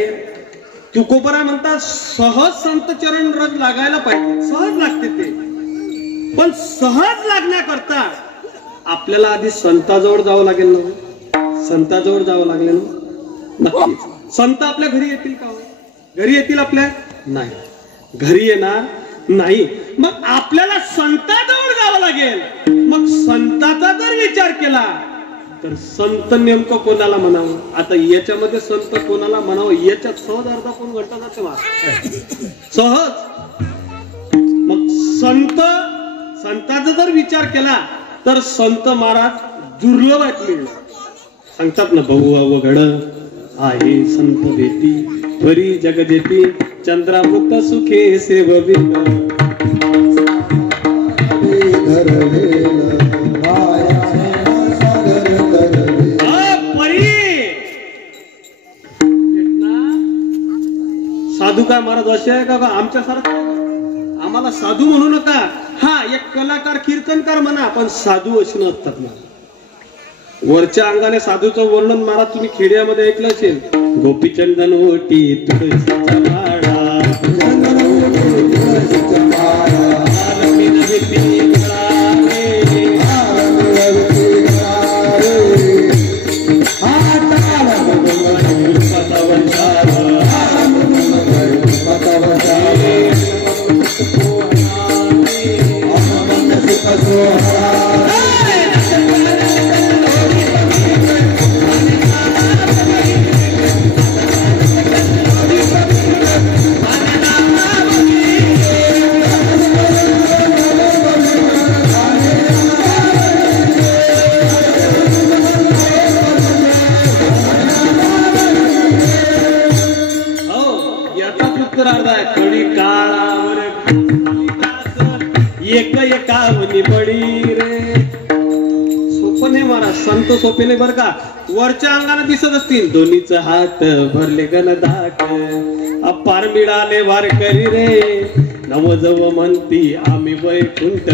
तुकोबरा म्हणतात सहज संत चरण रज लागायला पाहिजे, सहज लागते ते. पण सहज लागण्याकरता आपल्याला आधी संताजवळ जावं लागेल ना. संताजवळ जावं लागेल ना. नक्कीच संत आपल्या घरी येतील का? घरी येतील आपल्या? नाही, घरी येणार नाही. मग आपल्याला संताजवळ जावं लागेल. मग संताचा जर विचार केला तर संत नेमकं कोणाला म्हणावं? आता याच्यामध्ये संत कोणाला म्हणावं याच्यात सहज अर्धा कोण घंटा जाते सहज. मग संताचा जर विचार केला तर संत महाराज दुर्लभ आहेत. सांगतात ना, बहु अवघड आहे संत भेटी, त्वरी जग देती चंद्रामुक्त सुखे सेववी. साधू काय महाराज असे आहे का? आमच्यासारखं आम्हाला साधू म्हणू नका. हा, एक कलाकार कीर्तनकार म्हणा, पण साधू असे नसतात ना. वरच्या अंगाने साधूचं वर्णन महाराज तुम्ही खेड्यामध्ये ऐकलं असेल. गोपीचंदन ओटी तुळशीचा माळा, संत सोपे नाही बर का. वरच्या अंगाने दिसत असतील. दोन्हीच हात भरले गणदाट, अपार मिळाले वारकरी रे. नवजव म्हणती आम्ही वैकुंठ,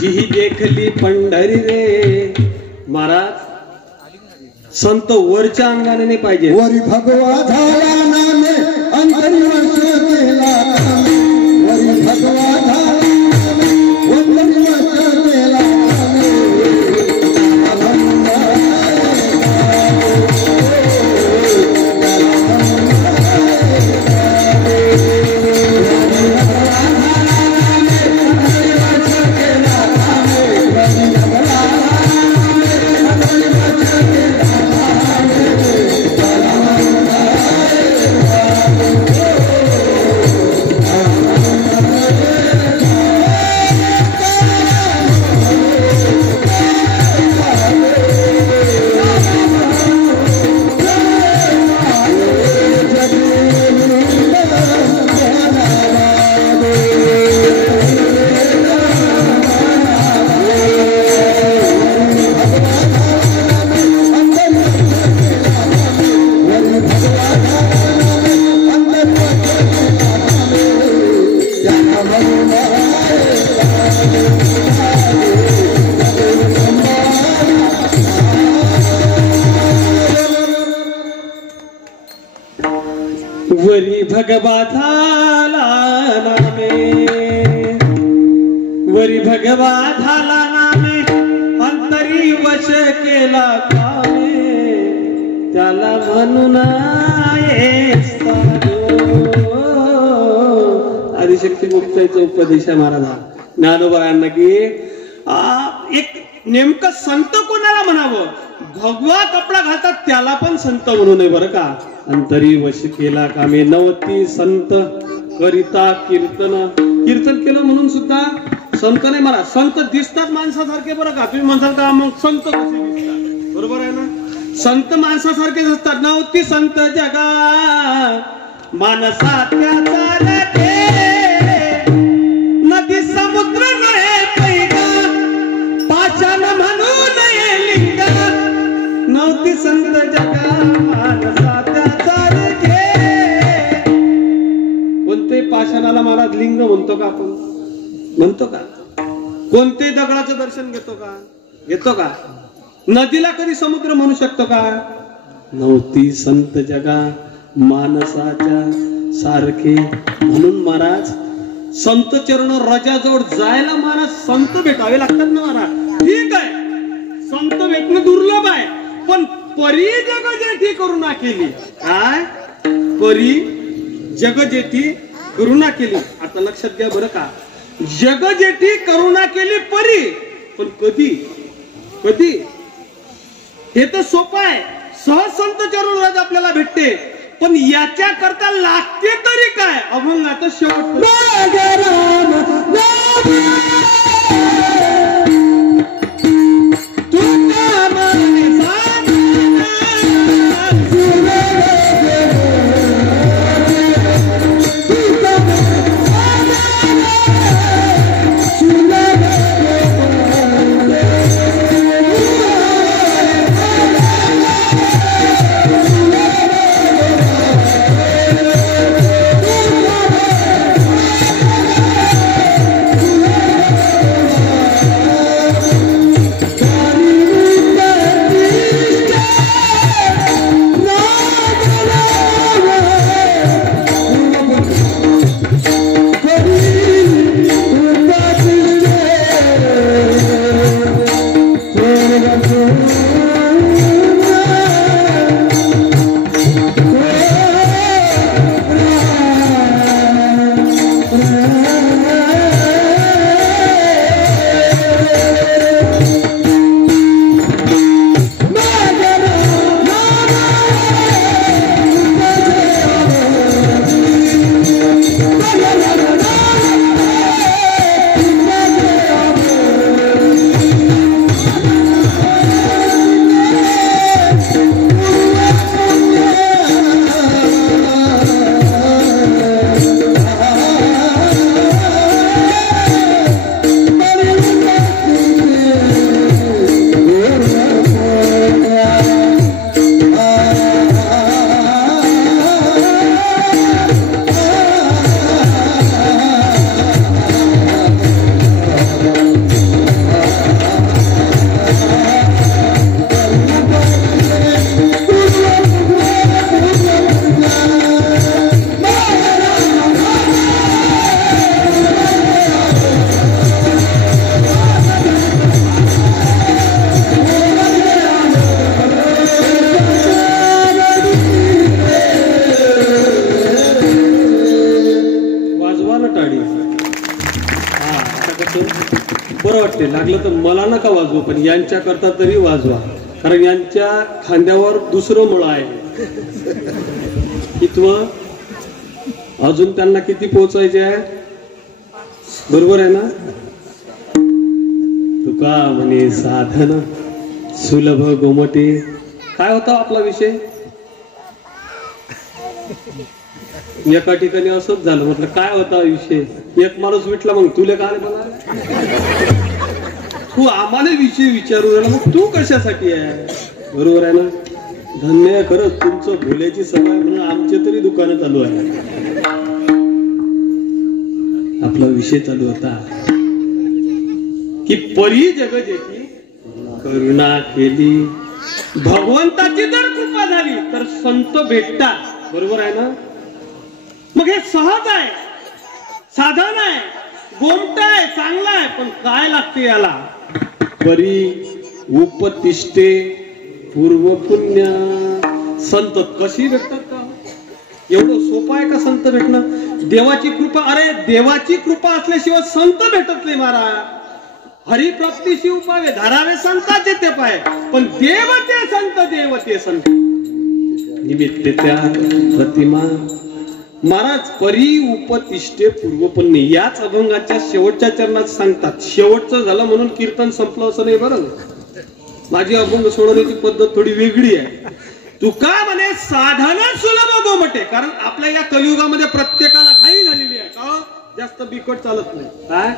जी देखली पंढरी रे. महाराज संत वरच्या अंगाने नाही पाहिजे. वरी भगवा झाला नामे अंतरी वर्ष केला, वरी भगवा झाला अंतरी वर्ष केला. वरी भगवा झाला नामे, वरी भगवा झाला नामे, अंतरी वश केला कामे, त्याला म्हणून आदिशक्ती मुक्ताईचा उपदेश आहे महाराज ज्ञानोबा यांना की एक नेमकं संत कोणाला म्हणावं? भगवा कपडा घालतात त्याला पण संत म्हणू नये बरं का. अंतरी वश केला कामे नवती संत करिता कीर्तन. कीर्तन केलं म्हणून सुद्धा संत नाही म्हणा. संत दिसतात माणसासारखे बरं का. तुम्ही म्हणसाल का मग संत कसे दिसतात? बरोबर आहे ना. संत माणसासारखेच असतात. नवती संत जगा मानसा त्याचा नदी समुद्र नये पैगा पाषाण म्हणू नये लिंग. नवती संत जगा मानसा त्याचा कोणते पाषाणाला महाराज लिंग म्हणतो का आपण? म्हणतो का? कोणते दगडाचं दर्शन घेतो का? घेतो का? नदीला कधी समुद्र म्हणू शकतो का? नवती संत जगा मानसाच्या सारखे. म्हणून महाराज संत चरण रजाजवळ जायला महाराज संत भेटावे लागतात ना महाराज. ठीक आहे संत भेटणं दुर्लभ आहे पण परी जगजेठी करुणा केली. काय? परी जगजेठी करुणा केली. आता लक्षात घ्या बरं का. जगजेठी करुणा केली परी. पण कधी? कधी? हे तर सोपं आहे. सहज संत चरण राज आपल्याला भेटते. पण याच्या करता लागते तरी काय? अभंगाचा शेवट. बरं वाटते. लागलं तर मला नका वाजवू पण यांच्या करता तरी वाजवा. कारण यांच्या खांद्यावर दुसरं मुळ आहे. इथं अजून त्यांना किती पोहोचायचे आहे? बरोबर आहे ना. तुका म्हणे साधन सुलभ गोमटे. काय होता आपला विषय? एका ठिकाणी असंच झालं. म्हटलं काय होता विषय? एक माणूस विटला मग तुले काय म्हणा तू आम्हाला विषय विचारू राहिला मग तू कशासाठी आहे? बरोबर आहे ना. धन्य आहे खरंच तुमचं भुल्याची सवय म्हणून आमचे तरी दुकानं चालू आहे. आपला विषय चालू होता की परी जगजेठी करुणा केली. भगवंताची जर कृपा झाली तर संत भेटतात. बरोबर आहे ना. मग हे सहज आहे, साधन आहे, गोमट आहे, चांगला आहे. पण काय लागते याला? परी उपतिष्ठे पूर्व पुण्य. संत कशी भेटतात का? एवढं सोपं आहे का संत भेटणं? देवाची कृपा. अरे देवाची कृपा असल्याशिवाय संत भेटत नाही महाराज. हरिप्राप्तीशी उपावे धरावे संताचे ते पाय, पण देवते संत देवते संत निमित्त त्या प्रतिमा. महाराज परी उपतिष्ठे पूर्वपुण्य याच अभंगाच्या शेवटच्या चरणात सांगतात. शेवटचं झालं म्हणून कीर्तन संपलं असं नाही बरं. माझी अभंग सोडवण्याची पद्धत थोडी वेगळी आहे. तुका म्हणे साधन सुलभ गोमटे, कारण आपल्या या कलियुगामध्ये प्रत्येकाला घाई झालेली आहे. का जास्त बिकट चालत नाही. काय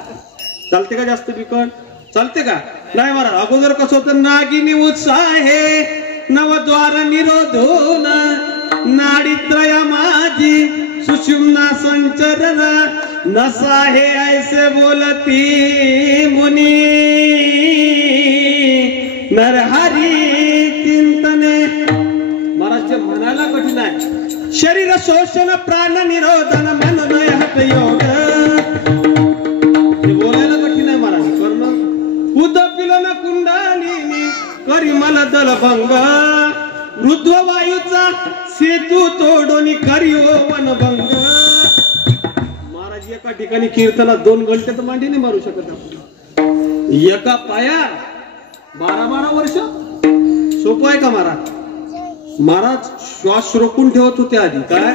चालते का जास्त बिकट? चालते का नाही महाराज. अगोदर कसं होतं, नागिनी उत्साहे नवद्वार निरोधोन नाडीत्रया माझी सुषुम्ना संचरण नसा हे ऐसे बोलती मुनी नरहरी चिंतने. महाराज म्हणायला कठीण आहे. शरीर शोषण प्राण निरोधन मन नय हट योग, हे बोलायला कठीण आहे महाराज. कर्ण उदपिलन कुंडलिनी करिमल दलभंग वृद्ध वायूचा सेतू तोडून करिओ वनभंग. महाराज एका ठिकाणी कीर्तनात 2 घंटे तर मांडी नाही मारू शकत आपण. एका पायार 12-12 वर्ष सोपं आहे का महाराज? महाराज श्वास रोखून ठेवत होते आधी. काय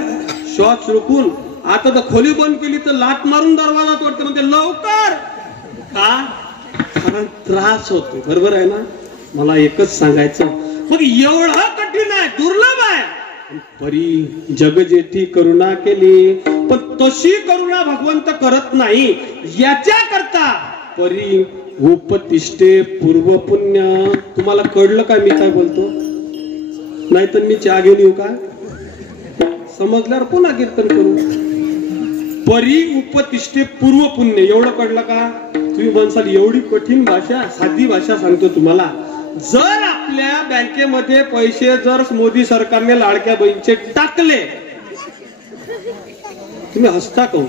श्वास रोखून? आता तर खोली बंद केली तर लाट मारून दरवाजा तोडते म्हणते लवकर. का? कारण त्रास होतो. बरोबर आहे ना? मला एकच सांगायचं, मग एवढं कठीण आहे, दुर्लभ आहे. परी जग जेठी करुणा केली, पण तशी करुणा भगवंत करत नाही. याच्या करता परी उपतिष्ठे पूर्व पुण्य. तुम्हाला कळलं काय मी काय बोलतो? नाही तर मी चहा घेऊन येऊ का? समजल्यावर पुन्हा कीर्तन करू. परी उपतिष्ठे पूर्व पुण्य एवढं कळलं का? तुम्ही म्हणसाल एवढी कठीण भाषा? साधी भाषा सांगतो तुम्हाला. जर आपल्या बँकेमध्ये पैसे जर मोदी सरकारने लाडक्या बहिणीचे टाकले, तुम्ही हसता का?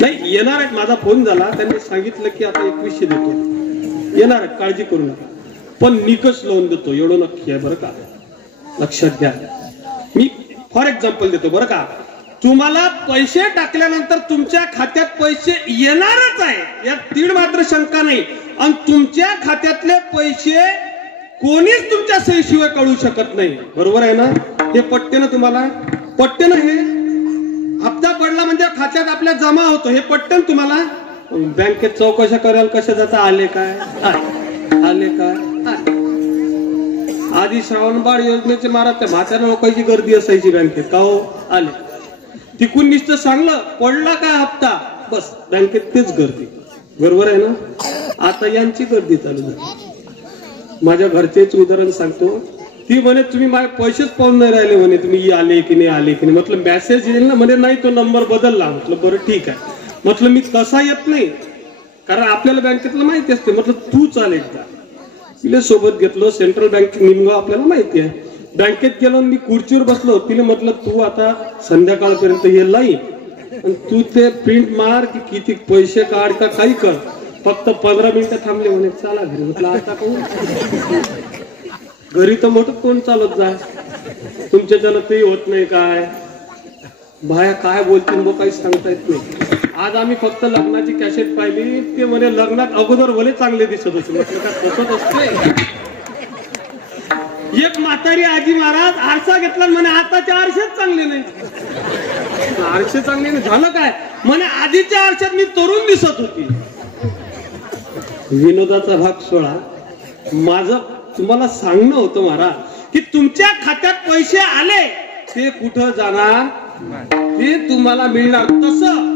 नाही येणार आहेत. माझा फोन झाला, त्यांनी सांगितलं की आता 2100 देतो. येणार आहेत, काळजी करू नका, पण निकष लावून देतो एवढं नक्की आहे बरं का? लक्षात घ्या. मी फॉर एक्झाम्पल देतो बरं का. तुम्हाला पैसे टाकल्यानंतर तुमच्या खात्यात पैसे येणारच आहे, यात तीड मात्र शंका नाही. आणि तुमच्या खात्यातले पैसे कोणीच तुमच्या सहीशिवाय कळू शकत नाही. बरोबर आहे ना? हे पटते ना तुम्हाला? पटते ना? हे हप्ता पडला म्हणजे खात्यात आपल्या जमा होतो, हे पटते ना तुम्हाला? बँकेत चौकशा कराल कशा जाता, आले काय आले काय. आधी श्रावणबाळ योजनेचे महाराज त्या म्हाताऱ्या लोकांची गर्दी असायची बँकेत. का हो? आले. तिकून नुसतं सांगलं पडला काय हप्ता, बस बँकेत तेच गर्दी. बरोबर आहे ना? आता यांची गर्दी चालू झाली. माझ्या घरचेच उदाहरण सांगतो. ती म्हणे तुम्ही माझे पैसेच पाहून नाही राहिले म्हणे, तुम्ही आले की नाही आले की नाही. म्हटलं मेसेज येईल ना. म्हणे नाही तो नंबर बदलला. म्हटलं बरं ठीक आहे. म्हटलं मी तसा येत नाही, कारण आपल्याला बँकेतलं माहिती असते. म्हटलं तू चाल एकदा. तिला सोबत घेतलं. सेंट्रल बँक निमगाव आपल्याला माहिती आहे. बँकेत गेलो, मी खुर्चीवर बसलो. तिला म्हटलं तू आता संध्याकाळपर्यंत ये लाईन, आणि तू ते प्रिंट मार की किती पैसे काढ का काही कर, फक्त 15 मिनिटं थांबले. म्हणे चला घरी. म्हटलं आता कोण घरी तर मोठं कोण चालत जा, तुमच्या जण तेही होत नाही. काय बाया काय बोलतील मग काही सांगता येत नाही. आज आम्ही फक्त लग्नाची कॅसेट पाहिली. ते म्हणे लग्नात अगोदर भले चांगले दिसत होते. म्हटलं काय तसंच असते? एक म्हातारी आजी महाराज आरसा घेतला म्हणे आताच्या आरशात चांगले नाही. आरसे चांगले नाही झालं काय? म्हणे आधीच्या आरशात मी तरुण दिसत होती. विनोदाचा भाग सोडा. माझं तुम्हाला सांगणं होतं महाराज की तुमच्या खात्यात पैसे आले ते कुठं जाणार, ते तुम्हाला मिळणार. तसं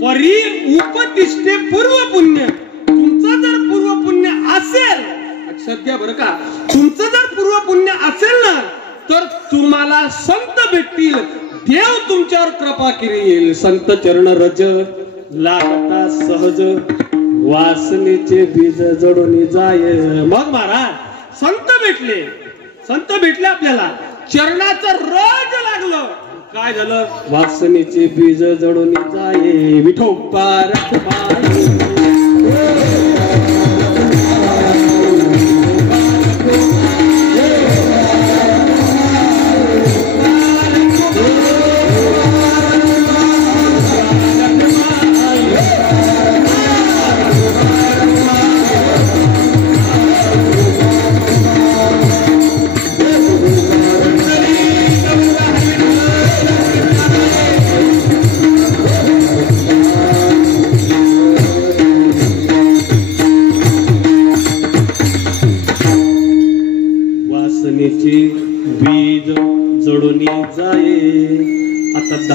परी उपतिष्ठे पूर्व पुण्य. तुमचं जर पूर्व पुण्य असेल, लक्षात घ्या बरं का, तुमचं जर पूर्व पुण्य असेल ना, तर तुम्हाला संत भेटतील. देव तुमच्यावर कृपा करेल. संत चरण रज लागता सहज वासनेचे बीज जडून जाय. मग महाराज संत भेटले. संत भेटले आपल्याला. चरणाचं रज लागलं. काय झालं? वासनेचे बीज जडून जाय. विठोबा रखमाई.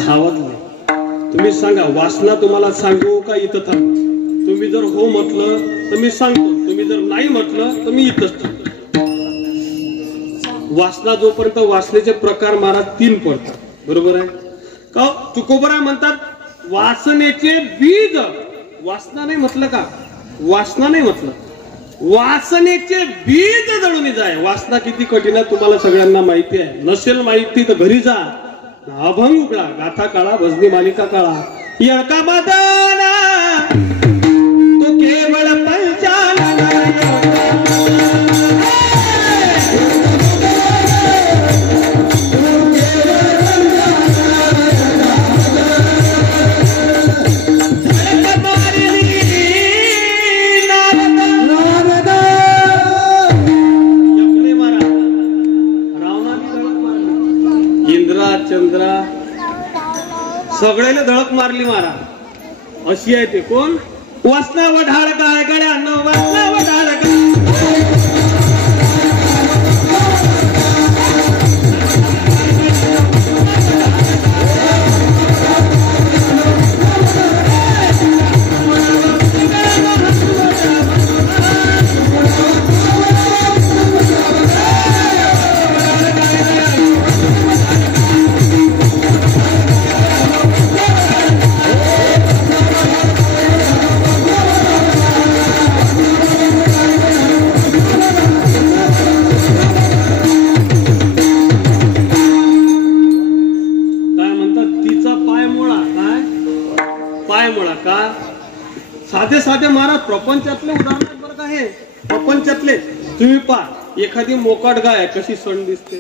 आवाज नाही. तुम्ही सांगा वासना तुम्हाला सांगू का इथं थांबू? तुम्ही जर हो म्हटलं तर मी सांगतो, तुम्ही जर नाही म्हटलं तर मी इथंच थांबतो. वासना जोपर्यंत वासनेचे प्रकार महाराज 3 पडतात. बरोबर आहे का? तुकोबराय म्हणतात वासनेचे बीज. वासना नाही म्हटलं का? वासना नाही म्हटलं, वासनेचे बीज जळून जाय. वासना किती कठीण आहे तुम्हाला सगळ्यांना माहिती आहे. नसेल माहिती तर घरी जा, अभंग उघडा, गाथा काळा, भजनी मालिका काळा. यळका बदाना तो केवळ पंचानन. चंद्रा सगळ्याला धडक मारली मारा. अशी आहे ते कोण? वासना वढाळ काय गड्यानं, वासना वढाळ साधे साधे महाराज प्रपंचातले उदाहरण बरं का हे. प्रपंचातले तुम्ही पहा, एखादी मोकाट गाय कशी सण दिसते,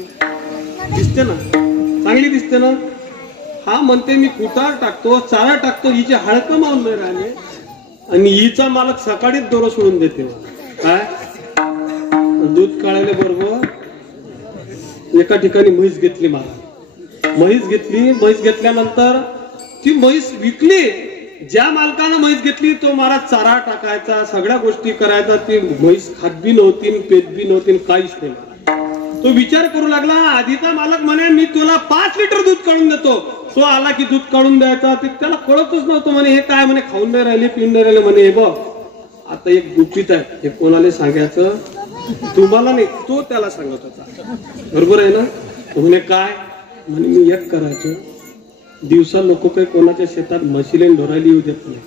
दिसते ना, चांगली दिसते ना. हा म्हणते मी कुटार टाकतो, चारा टाकतो, हिचे हाडकं मावून नाही राहिले, आणि हिचा मालक सकाळीच दोरं सोडून देते. काय दूध काढायला बरोबर एका ठिकाणी म्हैस घेतली महाराज. म्हैस घेतली, म्हैस घेतल्यानंतर ती म्हैस विकली. ज्या मालकानं म्हैस घेतली तो महाराज चारा टाकायचा, सगळ्या गोष्टी करायचा. ती म्हैस खात बी नव्हती, पेत बी नव्हती, काहीच नाही. तो विचार करू लागला. आधीचा मालक म्हणे मी तुला 5 लिटर दूध काढून देतो. तो आला की दूध काढून द्यायचा. ते त्याला कळतच नव्हतं. म्हणे हे काय, म्हणे खाऊन नाही राहिले, पिऊन नाही राहिले. म्हणे हे बघ आता एक गुपित आहे, हे कोणाला सांगायचं तुम्हाला नाही, तो त्याला सांगत होता. बरोबर आहे ना? म्हणे काय? म्हणे मी एक करायचं, दिवसा लोक काही कोणाच्या शेतात म्हशीले ढोरायला येऊ देत नाही.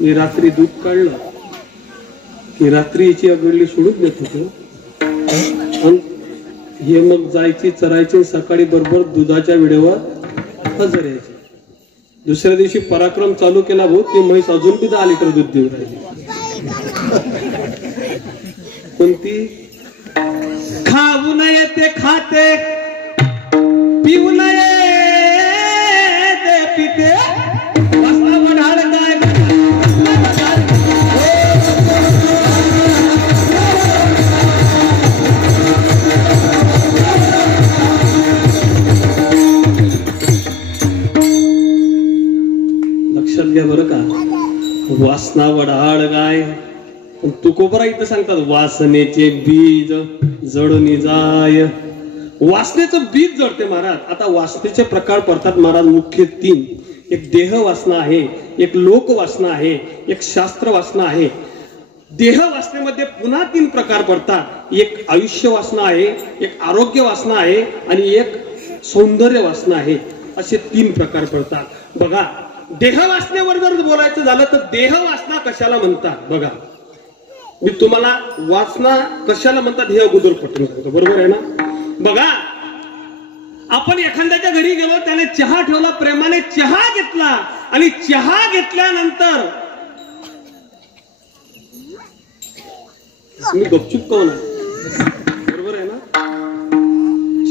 मी रात्री दूध काढलं की रात्री हिची अगडली सोडून देत होतो. हे मग जायची, चरायची, सकाळी बरोबर दुधाच्या वेळेवर हजर यायची. दुसऱ्या दिवशी पराक्रम चालू केला भाऊ, ती म्हैस अजून बी 10 लिटर दूध देऊन राहिली. कोणती? खाऊ नये ते खाते, पिऊ नये पिते, वासना वढाळ काय लक्षात घ्या बरं का. वासना वढाळ गाय. तुकोबरा इथं सांगतात वासनेचे बीज जळून जाय. वासनेचं बीज जळते महाराज. आता वासनेचे प्रकार पडतात महाराज मुख्य 3. एक देह वासना आहे, एक लोक वासना आहे, एक शास्त्र वासना आहे. देह वासनेमध्ये पुन्हा 3 प्रकार पडतात. एक आयुष्य वासना आहे, एक आरोग्य वासना आहे, आणि एक सौंदर्य वासना आहे. असे 3 प्रकार पडतात. बघा, देह वासनेवर जर बोलायचं झालं तर देह वासना कशाला म्हणतात बघा. मी तुम्हाला वासना कशाला म्हणतात हे अगोदर पटवून सांगतो. बरोबर आहे ना? बघा, आपण एखाद्याच्या घरी गेलो, त्याने चहा ठेवला, प्रेमाने चहा घेतला, आणि चहा घेतल्यानंतर मी गपचूप कोण आहे? बरोबर आहे ना?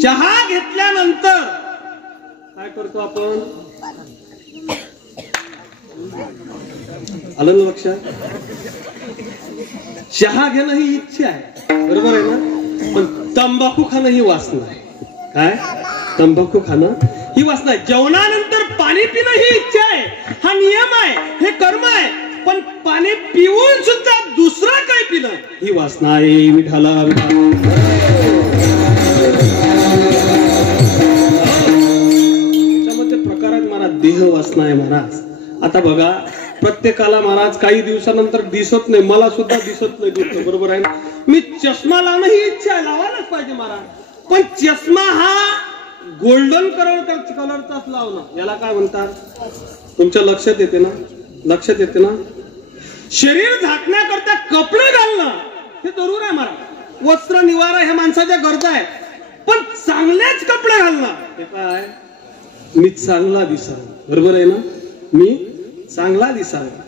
चहा घेतल्यानंतर काय करतो आपण? आलं ना लक्षात? चहा घेणं ही इच्छा आहे. बरोबर आहे ना? पण तंबाखू खाणं ही वासना आहे. काय? तंबाखू खाणं ही वासना आहे. जेवणानंतर पाणी पिणं ही इच्छा आहे. हा नियम आहे, हे कर्म आहे. पण पाणी पिऊन सुद्धा दुसरं काही पिणं ही वासना आहे. विठाला त्याच्यामध्ये प्रकार आहेत महाराज. देह वासना आहे महाराज. आता बघा, प्रत्येकाला महाराज काही दिवसानंतर दिसत नाही, मला सुद्धा दिसत नाही दूर, बरोबर आहे ना. मी चष्मा लावणं ही इच्छा आहे, लावायलाच पाहिजे महाराज. पण चष्मा हा गोल्डन कलरचाच लावणं, याला काय म्हणतात तुमच्या लक्षात येते ना? लक्षात येते ना? शरीर झाकण्याकरता कपडे घालणं हे जरूर आहे महाराज. वस्त्र निवारा ह्या माणसाच्या गरजा आहे, पण चांगलेच कपडे घालणं हे काय? मी चांगला दिसावं, बरोबर आहे ना? मी चांगला दिसावा.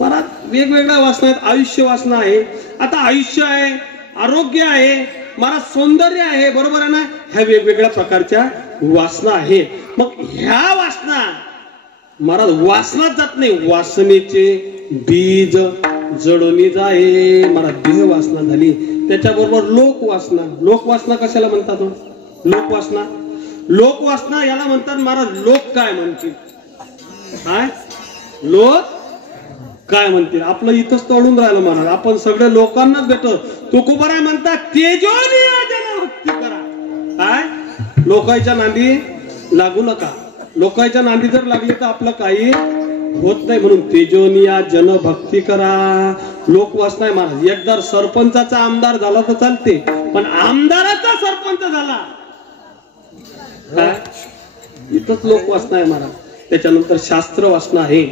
मला वेगवेगळ्या वासना आहेत. आयुष्य वासना आहे. आता आयुष्य आहे, आरोग्य आहे, मला सौंदर्य आहे, बरोबर आहे ना? ह्या वेगवेगळ्या प्रकारच्या वासना आहे. मग ह्या वासना महाराज वासनात जात नाही, वासनेचे बीज जडोनी जाये. मला देह वासना झाली, त्याच्याबरोबर लोकवासना. लोकवासना कशाला म्हणतात? लोकवासना, लोकवासना याला म्हणतात महाराज. लोक काय म्हणतील? काय लोक काय म्हणतील? आपलं इथंच तोडून राहिलं महाराज. आपण सगळे लोकांनाच भेटतो. तुकोबाराय म्हणतात तेजोनी भक्ती करा. काय? लोकांच्या नांदी लागू नका. लोकांच्या नांदी जर लागली तर आपलं काही होत नाही, म्हणून तेजोनिया जन भक्ती करा. लोकवासना आहे महाराज. एकदा सरपंचाचा आमदार झाला तर चालते, पण आमदाराचा सरपंच झाला काय? इथंच लोकवासना आहे महाराज. त्याच्यानंतर शास्त्र वासना आहे.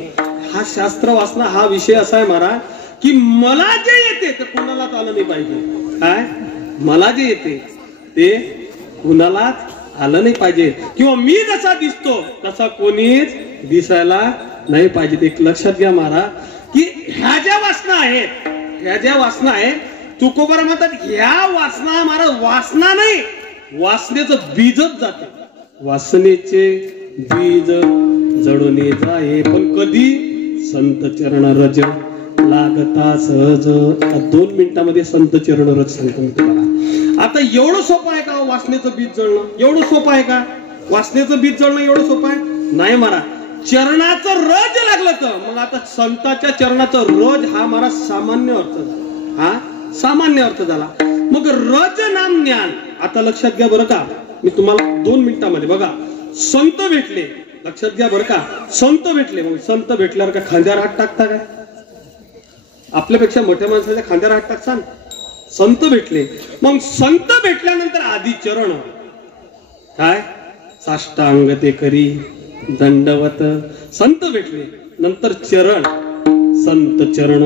हा शास्त्र वासना हा विषय असा आहे महाराज की मला जे येते ते कुणालाच आलं नाही पाहिजे. काय? मला जे येते ते कुणालाच आलं नाही पाहिजे, किंवा मी जसा दिसतो तसा कोणीच दिसायला नाही पाहिजे. एक लक्षात घ्या महाराज की ह्या ज्या वासना आहेत, ह्या ज्या वासना आहेत, तुकोबार म्हणतात ह्या वासना महाराज वासना नाही, वासनेचं बीजच जाते. वासनेचे बीज जडोने जाये, पण कधी? संत चरण रज लागता सहज. 2 मिनिटांमध्ये संत चरण रज सांगतो मी तुम्हाला. आता एवढं सोपं आहे का वासनेचं बीज जळणं? एवढं सोपं आहे का वासनेचं बीज जळणं? एवढं सोपं आहे नाही महाराज. चरणाचं रज लागलं तर मग आता संताच्या चरणाचं रज हा महाराज सामान्य अर्थ झाला. हा सामान्य अर्थ झाला. मग रज नाम ज्ञान. आता लक्षात घ्या बरं का, मी तुम्हाला 2 मिनिटांमध्ये बघा. संत भेटले, लक्षात घ्या बरं का, संत भेटले. मग संत भेटल्यावर का खांद्यावर हात टाकता काय? आपल्यापेक्षा मोठ्या माणसाच्या खांद्यावर हात टाकसान? संत भेटले. मग संत भेटल्यानंतर आधी चरण काय? साष्टांग ते करी दंडवत. संत भेटले नंतर चरण, संत चरण.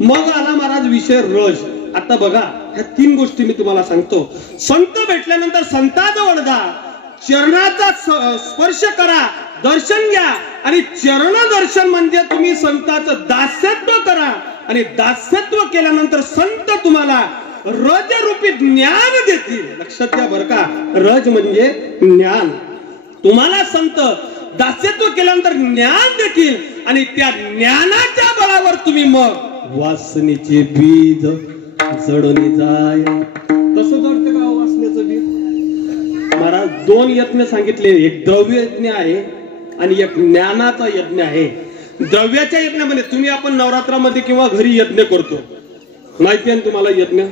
मग आला महाराज विषय रज. आता बघा ह्या 3 गोष्टी मी तुम्हाला सांगतो. संत भेटल्यानंतर संताजवळ जा, चरणाचा स्पर्श करा, दर्शन घ्या, आणि चरण दर्शन म्हणजे तुम्ही संताचं दास्यत्व करा, आणि दास्यत्व केल्यानंतर संत तुम्हाला रज रूपी ज्ञान देतील. लक्षात घ्या बरं का, रज म्हणजे ज्ञान. तुम्हाला संत दास्यत्व केल्यानंतर ज्ञान देतील, आणि त्या ज्ञानाच्या बळावर तुम्ही मग वासनेचे बीज जडोनी जाय. कसं जडते का वासनेचं बीज महाराज? 2 यज्ञ सांगितले. एक द्रव्य यज्ञ आहे आणि एक ज्ञानाचा यज्ञ आहे. द्रव्याच्या यज्ञामध्ये तुम्ही आपण नवरात्रामध्ये किंवा घरी यज्ञ करतो, माहिती आहे ना तुम्हाला? यज्ञ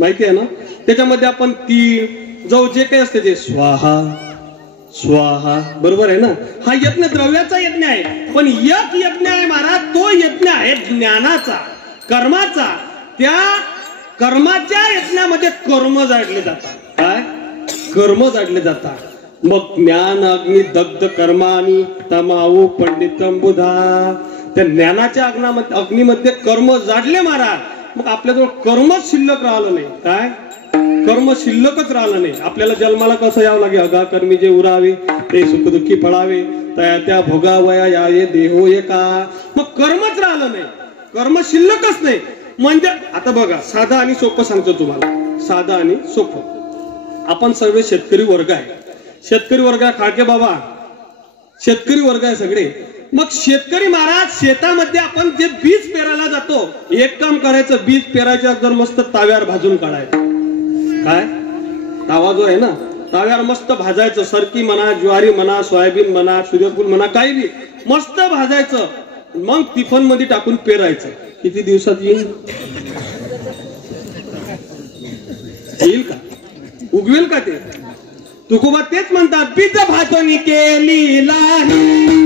माहिती आहे ना? त्याच्यामध्ये आपण तीळ जो जे काही असते ते स्वाहा स्वाहा, बरोबर आहे ना? हा यज्ञ द्रव्याचा यज्ञ आहे. पण एक यज्ञ आहे महाराज, तो यज्ञ आहे ज्ञानाचा, कर्माचा. त्या कर्माच्या यज्ञामध्ये कर्म जाडले जातात. काय? कर्म जाडले जातात. मग ज्ञान अग्नी दग्ध कर्मानी तमाऊ पंडितम बुधा. त्या ज्ञानाच्या अग्नीमध्ये कर्म जाडले महाराज. मग आपल्याजवळ कर्मच शिल्लक राहिलं नाही. काय? कर्म शिल्लकच राहिलं नाही. आपल्याला जन्माला कसं यावं लागेल? अगा कर्मी जे उरावे ते सुखदुःखी फळावे, त्या भोगावया यावे देहो एका. मग कर्मच राहिलं नाही, कर्म शिल्लकच नाही. म्हणजे आता बघा, साधा आणि सोपं सांगतो तुम्हाला, साधा आणि सोपं. आपण सर्व शेतकरी वर्ग आहे. शेतकरी वर्ग खाडके बाबा शेतकरी वर्ग आहे सगळे. मग शेतकरी महाराज शेतामध्ये आपण जे बीज पेरायला जातो, एक काम करायचं, बीज पेरायच्या अगोदर मस्त ताव्यावर भाजून काढायचं. काय? तावा जो आहे ना, ताव्यावर मस्त भाजायचं. सरकी म्हणा, ज्वारी म्हणा, सोयाबीन म्हणा, सूर्यफूल म्हणा, काही बी मस्त भाजायचं. मग टिफन मध्ये टाकून पेरायचं. किती दिवसात येईल? येईल का? उगवेल का ते? तुकोबा तेच म्हणतात, बीज भातनी केली लाही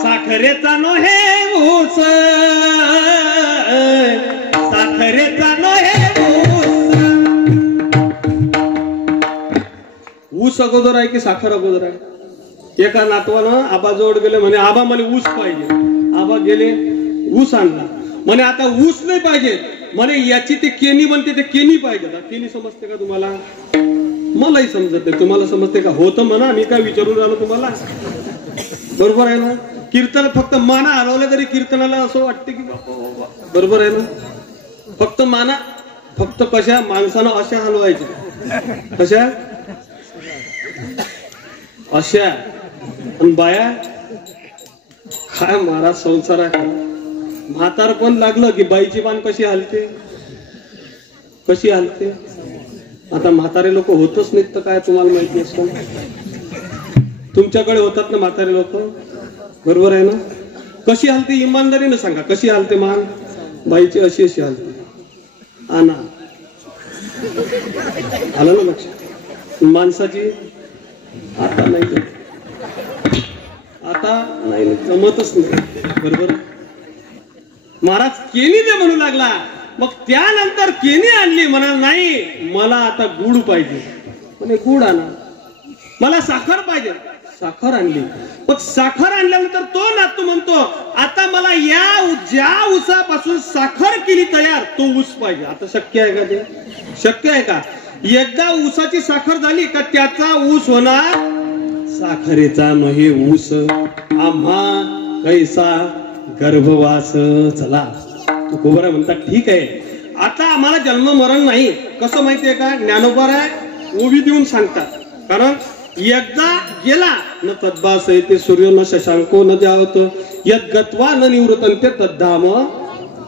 साखरेचा नो हे ऊस, साखरेचा नो हे ऊस अगोदर आहे की साखर अगोदर आहे? एका नातवानं आबाजवळ गेले, म्हणे आबा मला ऊस पाहिजे. आबा गेले, ऊस आणला. म्हणे आता ऊस नाही पाहिजे, म्हणे याची ते केनी बनते, ते केनी पाहिजे. केनी समजते का तुम्हाला? मलाही समजत नाही, तुम्हाला समजते का? होतं म्हणा, मी काय विचारून राहिलो तुम्हाला? बरोबर आहे ना? कीर्तनात फक्त माना हलवलं तरी कीर्तनाला असं वाटते की बाबा, बरोबर आहे ना? फक्त माना, फक्त कशा माणसानं अशा हलवायच्या, कशा अशा. आणि बाया काय महाराज संसार आहे. म्हातार पण लागलं की बाईची मान कशी हलते, कशी हलते. आता म्हातारे लोक होतच नाहीत तर काय तुम्हाला माहिती असतं? तुमच्याकडे होतात ना म्हातारे लोक, बरोबर आहे ना? कशी हलते इमानदारीनं सांगा, कशी हलते मान बाईची? अशी अशी हलते. आना आलं ना लक्षात? माणसाची आता नाही, आता नाही, जमतच नाही, बरोबर? महाराज केनी दे म्हणू लागला. मग त्यानंतर केनी आणली, म्हणा नाही मला आता गुड पाहिजे. म्हणे गुड आणा. मला साखर पाहिजे, साखर आणली. मग साखर आणल्यानंतर तो नातू म्हणतो, आता मला या ज्या ऊसापासून साखर केली तयार तो ऊस पाहिजे. आता शक्य आहे का ते? शक्य आहे का? एकदा ऊसाची साखर झाली का त्याचा ऊस होणार साखरेचा नहे ऊस. आम्हा कैसा गर्भवास. चला तुकोबरा म्हणतात, ठीक आहे आता आम्हाला जन्म मरण नाही. कसं माहितीये का? ज्ञानोबा आहे उभी देऊन सांगतात. कारण एकदा गेला न तद्भास ते सूर्य न शशांको न जावत यद गत्वा न निवृत्तं ते तद्धाम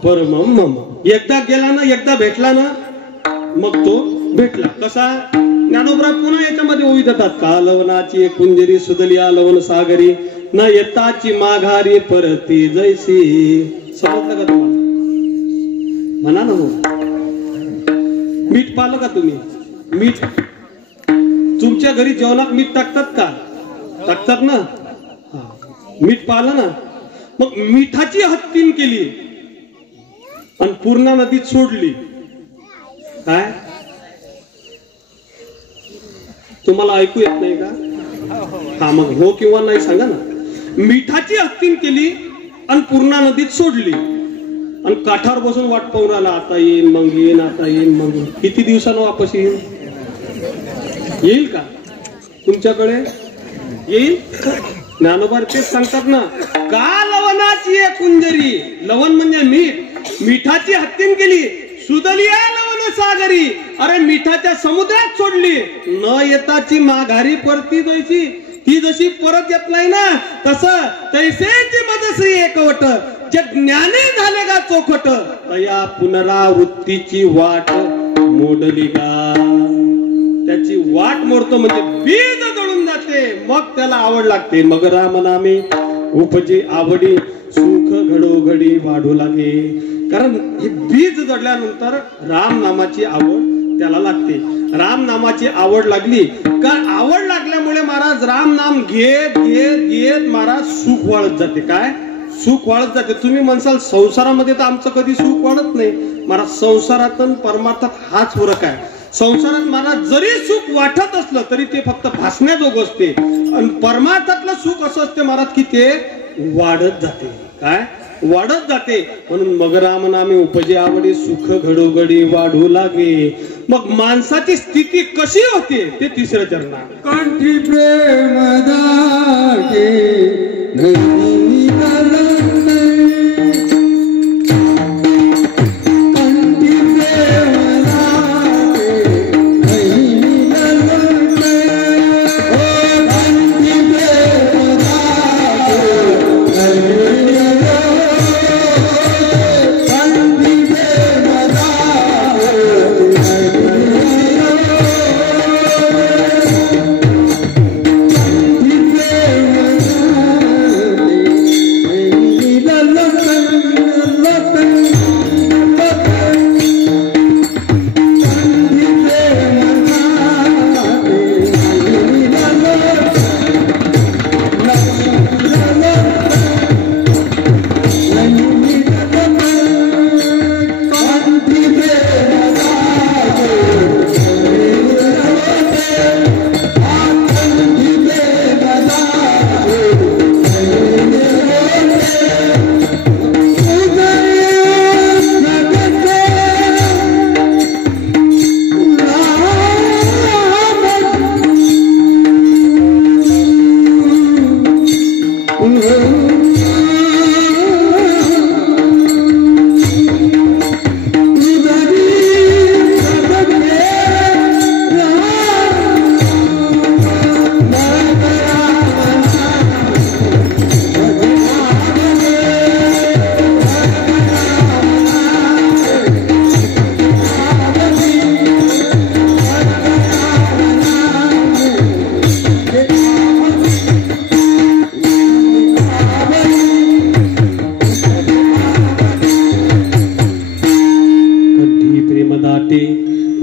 परमम मम. एकदा गेला ना, एकदा भेटला ना, मग तो भेटला. कसा? ज्ञानोबा पुन्हा याच्यामध्ये ओवी देतात, कालवनाची कुंजरी सुदलिया लवण सागरी न येताची माघारी परती जैसी. समजलं का तुम्हाला? म्हणा ना. मीठ पाहिलं का तुम्ही? मीठ तुमच्या घरी जेवणात मीठ टाकतात का? टाकतात ना. मीठ पाहिलं ना. मग मिठाची हत्तीन केली आणि पूर्णा नदीत सोडली. काय तुम्हाला ऐकू येत नाही का? हा, मग हो किंवा नाही सांगा ना. मिठाची हत्तीन केली आणि पूर्णा नदीत सोडली आणि काठावर बसून वाट पाहून आला, आता येईन मग येईन, आता येईन मग येईन. किती दिवसानं वापस येईल? येईल का तुमच्याकडे? येईल. ज्ञानोबा तेच सांगतात ना, का लवणाची कुंजरी. लवण म्हणजे मीठ. मिठाची हत्तीन केली, सुदलिया लवण सागरी. अरे मिठाच्या समुद्रात सोडली, न येताची माघारी परती जायची. ती जशी परत येत नाही ना, तसं तैसेची मदसी एकवट. जे ज्ञानी झाले का चोखट, तया पुनरावृत्तीची वाट मोडली का. त्याची वाट मोडतो म्हणजे बीज जळून जाते, मग त्याला आवड लागते. मग राम नामे उपजे आवडी सुख घडोघडी वाढू लागे. कारण हे बीज जडल्यानंतर राम नामाची आवड त्याला लागते. राम नामाची आवड लागली का, आवड लागल्यामुळे महाराज राम नाम घेत घेत घेत महाराज सुख वाढत जाते. काय सुख वाढत जाते? तुम्ही म्हणसाल संसारामध्ये तर आमचं कधी सुख वाढत नाही. महाराज संसारात आणि परमार्थात हाच फरक आहे. संसारात महाराज जरी सुख वाटत असलं तरी ते फक्त भासण्याजोग असते, आणि परमार्थातलं सुख असं असते महाराज की ते वाढत जाते. काय वाढत जाते. म्हणून मग राम नामे उपजे आवडी सुख घडोघडी वाढू लागे. मग माणसाची स्थिती कशी होते ते तिसऱ्या चरणात. कंठी प्रेम दाटे Oh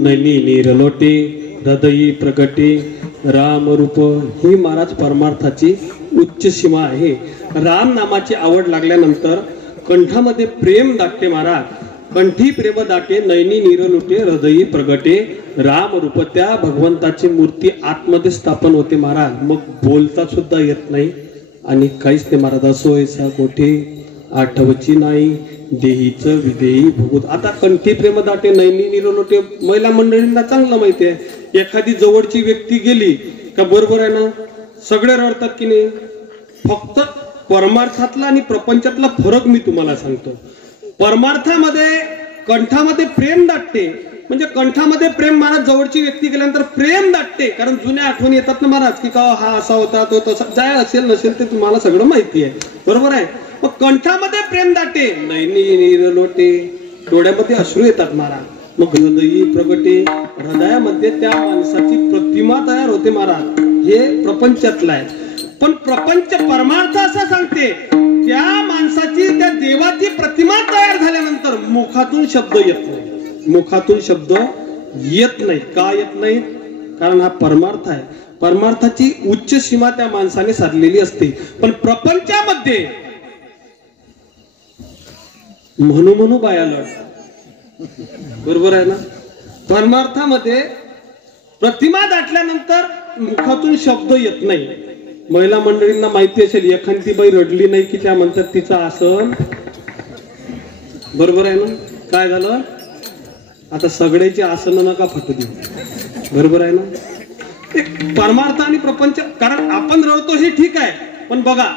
नैनी निरलोटे हृदयी प्रगटे राम रूप ही महाराज परमार्थाची उच्च सीमा आहे. राम नामाची आवड लागल्यानंतर कंठामध्ये प्रेम दाटते महाराज. कंठी प्रेम दाटे नैनी निरलोटे हृदयी प्रगटे राम रूप. त्या भगवंताची मूर्ती आतमध्ये स्थापन होते महाराज. मग बोलता सुद्धा येत नाही आणि काहीच नाही महाराज. असो ऐसा कोठे आठवची नाही देहीचं विदेही भोगूत. आता कंठी प्रेम दाटे नैनी निरलोटे महिला मंडळींना चांगलं माहिती आहे. एखादी जवळची व्यक्ती गेली का बरोबर आहे ना सगळे रडतात की नाही. फक्त परमार्थातला आणि प्रपंचातला फरक मी तुम्हाला सांगतो. परमार्थामध्ये कंठामध्ये प्रेम दाटते म्हणजे कंठामध्ये प्रेम महाराज. जवळची व्यक्ती गेल्यानंतर प्रेम दाटते कारण जुन्या आठवणी येतात ना महाराज की का हा असा होता तो तसा. काय असेल नसेल ते तुम्हाला सगळं माहिती आहे बरोबर आहे. मग कंठामध्ये प्रेम दाटे नैनी निरलोटे डोळ्यामध्ये अश्रू येतात महाराज. मग हृदयी प्रगटे हृदयामध्ये त्या माणसाची प्रतिमा तयार होते महाराज. हे प्रपंचातलं आहे. पण प्रपंच परमार्थ असं सांगते त्या माणसाची त्या देवाची प्रतिमा तयार झाल्यानंतर मुखातून शब्द येत नाही. मुखातून शब्द येत नाही. का येत नाही कारण हा परमार्थ आहे. परमार्थाची उच्च सीमा त्या माणसाने साधलेली असते. पण प्रपंचामध्ये म्हणू बायाला बरोबर आहे ना. परमार्थामध्ये प्रतिमा दाटल्यानंतर मुखातून शब्द येत नाही. महिला मंडळींना माहिती असेल एखादी बाई रडली नाही की त्या म्हणतात तिचं आसन बरोबर आहे ना. काय झालं आता सगळ्याची आसन नका फटू देऊ बरोबर आहे ना. परमार्थ आणि प्रपंच कारण आपण रडतो हे ठीक आहे पण बघा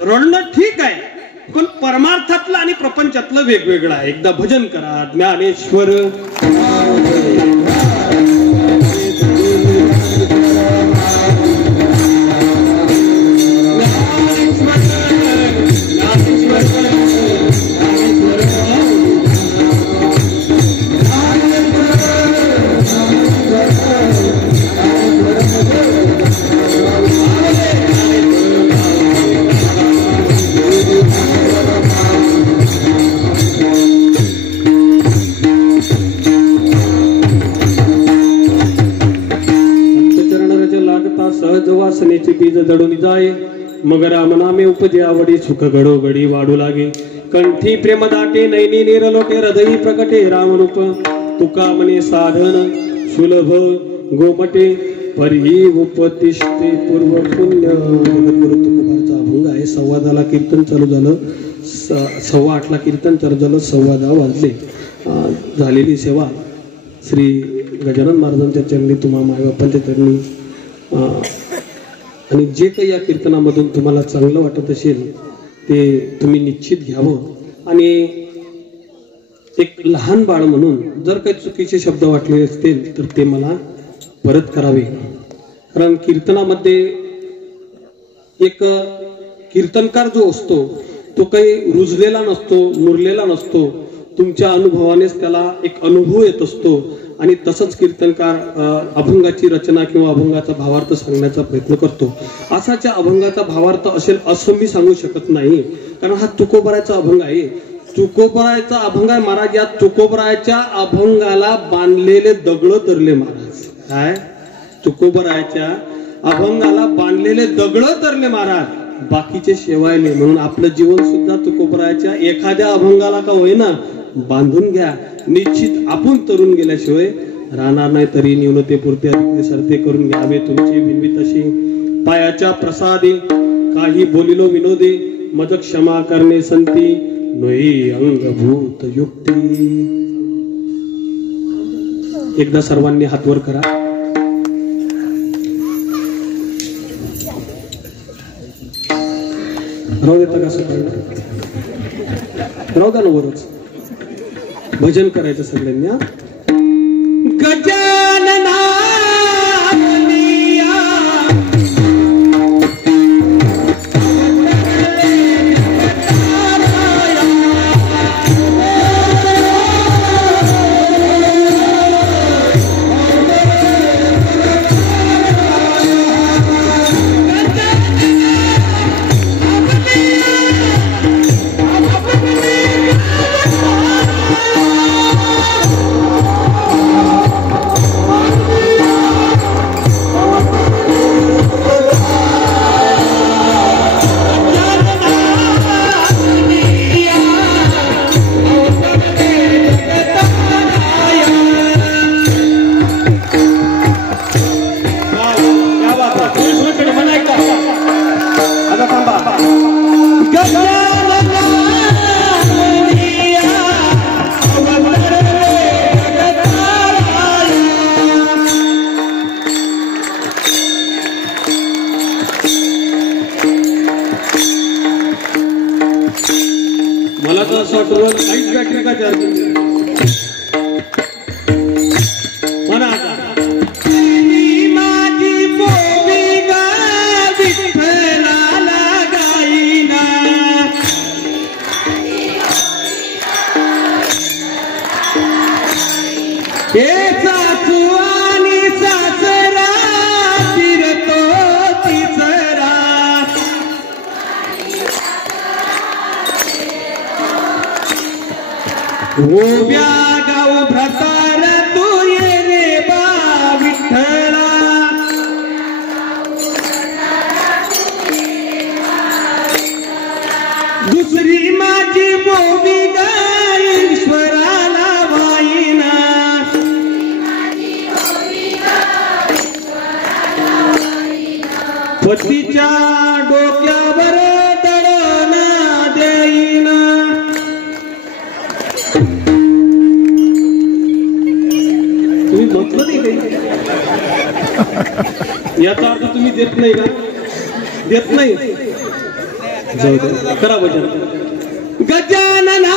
रडणं ठीक आहे पण परमार्थातलं आणि प्रपंचातलं वेगवेगळं आहे. एकदा भजन करा ज्ञानेश्वर वासनेचे बीज जडून जाय मग राम नामे उपजे आवडी सुख घडोघडी वाढू लागे. कंठी प्रेम दाटे नैनी निरलोटे हृदयी प्रकटे रामरूप तुका म्हणे साधन सुलभ गोमटे परी उपतिष्ठे पूर्व पुण्य. जगद्गुरु तुकोबांचा अभंग आहे. संवादाला कीर्तन चालू झालं 8:15 कीर्तन चालू झालं 10:15 वाजले. झालेली सेवा श्री गजानन महाराजांच्या चरणी तुम्हा मायबापांच्या चरणी आणि जे काही या कीर्तनामधून तुम्हाला चांगलं वाटत असेल ते तुम्ही निश्चित घ्यावं. आणि एक लहान बाळ म्हणून जर काही चुकीचे शब्द वाटले असतील तर ते मला परत करावे. कारण कीर्तनामध्ये एक कीर्तनकार जो असतो तो काही रुजलेला नसतो मुरलेला नसतो. तुमच्या अनुभवानेच त्याला एक अनुभव येत असतो. आणि तसंच कीर्तनकार अभंगाची रचना किंवा अभंगाचा भावार्थ सांगण्याचा प्रयत्न करतो. असाच्या अभंगाचा भावार्थ असेल असं मी सांगू शकत नाही कारण हा तुकोबरायचा अभंग आहे. तुकोबरायचा अभंग आहे महाराज. या तुकोबरायच्या अभंगाला बांधलेले दगड तरले महाराज. काय तुकोबरायच्या अभंगाला बांधलेले दगड तरले महाराज. बाकीचे शेवायले म्हणून आपलं जीवन सुद्धा तुकोबरायच्या एखाद्या अभंगाला का होईना बांधून घ्या. निश्चित आपण तरुण गेल्याशिवाय राहणार नाही. तरी न्यूनते पुरते सरते करून घ्यावे तुमची बिनवी तशी. पायाच्या प्रसादे काही बोलिलो विनोदे मज क्षमा करणे संती नोई अंगभूत युक्ती. एकदा सर्वांनी हातवर करा. राहू देता का राहू द्या ना वरच भजन करायचं सगळ्यांनी. गजानना हे सासू आणि सासरा फिरतो तिसरा उभ्या गाव भ्रतार तू ये रे बा विठ्ठला दुसरी माझी बोबी गाय ईश्वराला वाईना पतीच्या डोक्यावर दळणा देईना तुम्ही म्हटलं नाही काही याचा अर्थ तुम्ही देत नाही का देत नाही जाऊ दे करा भजन गजानना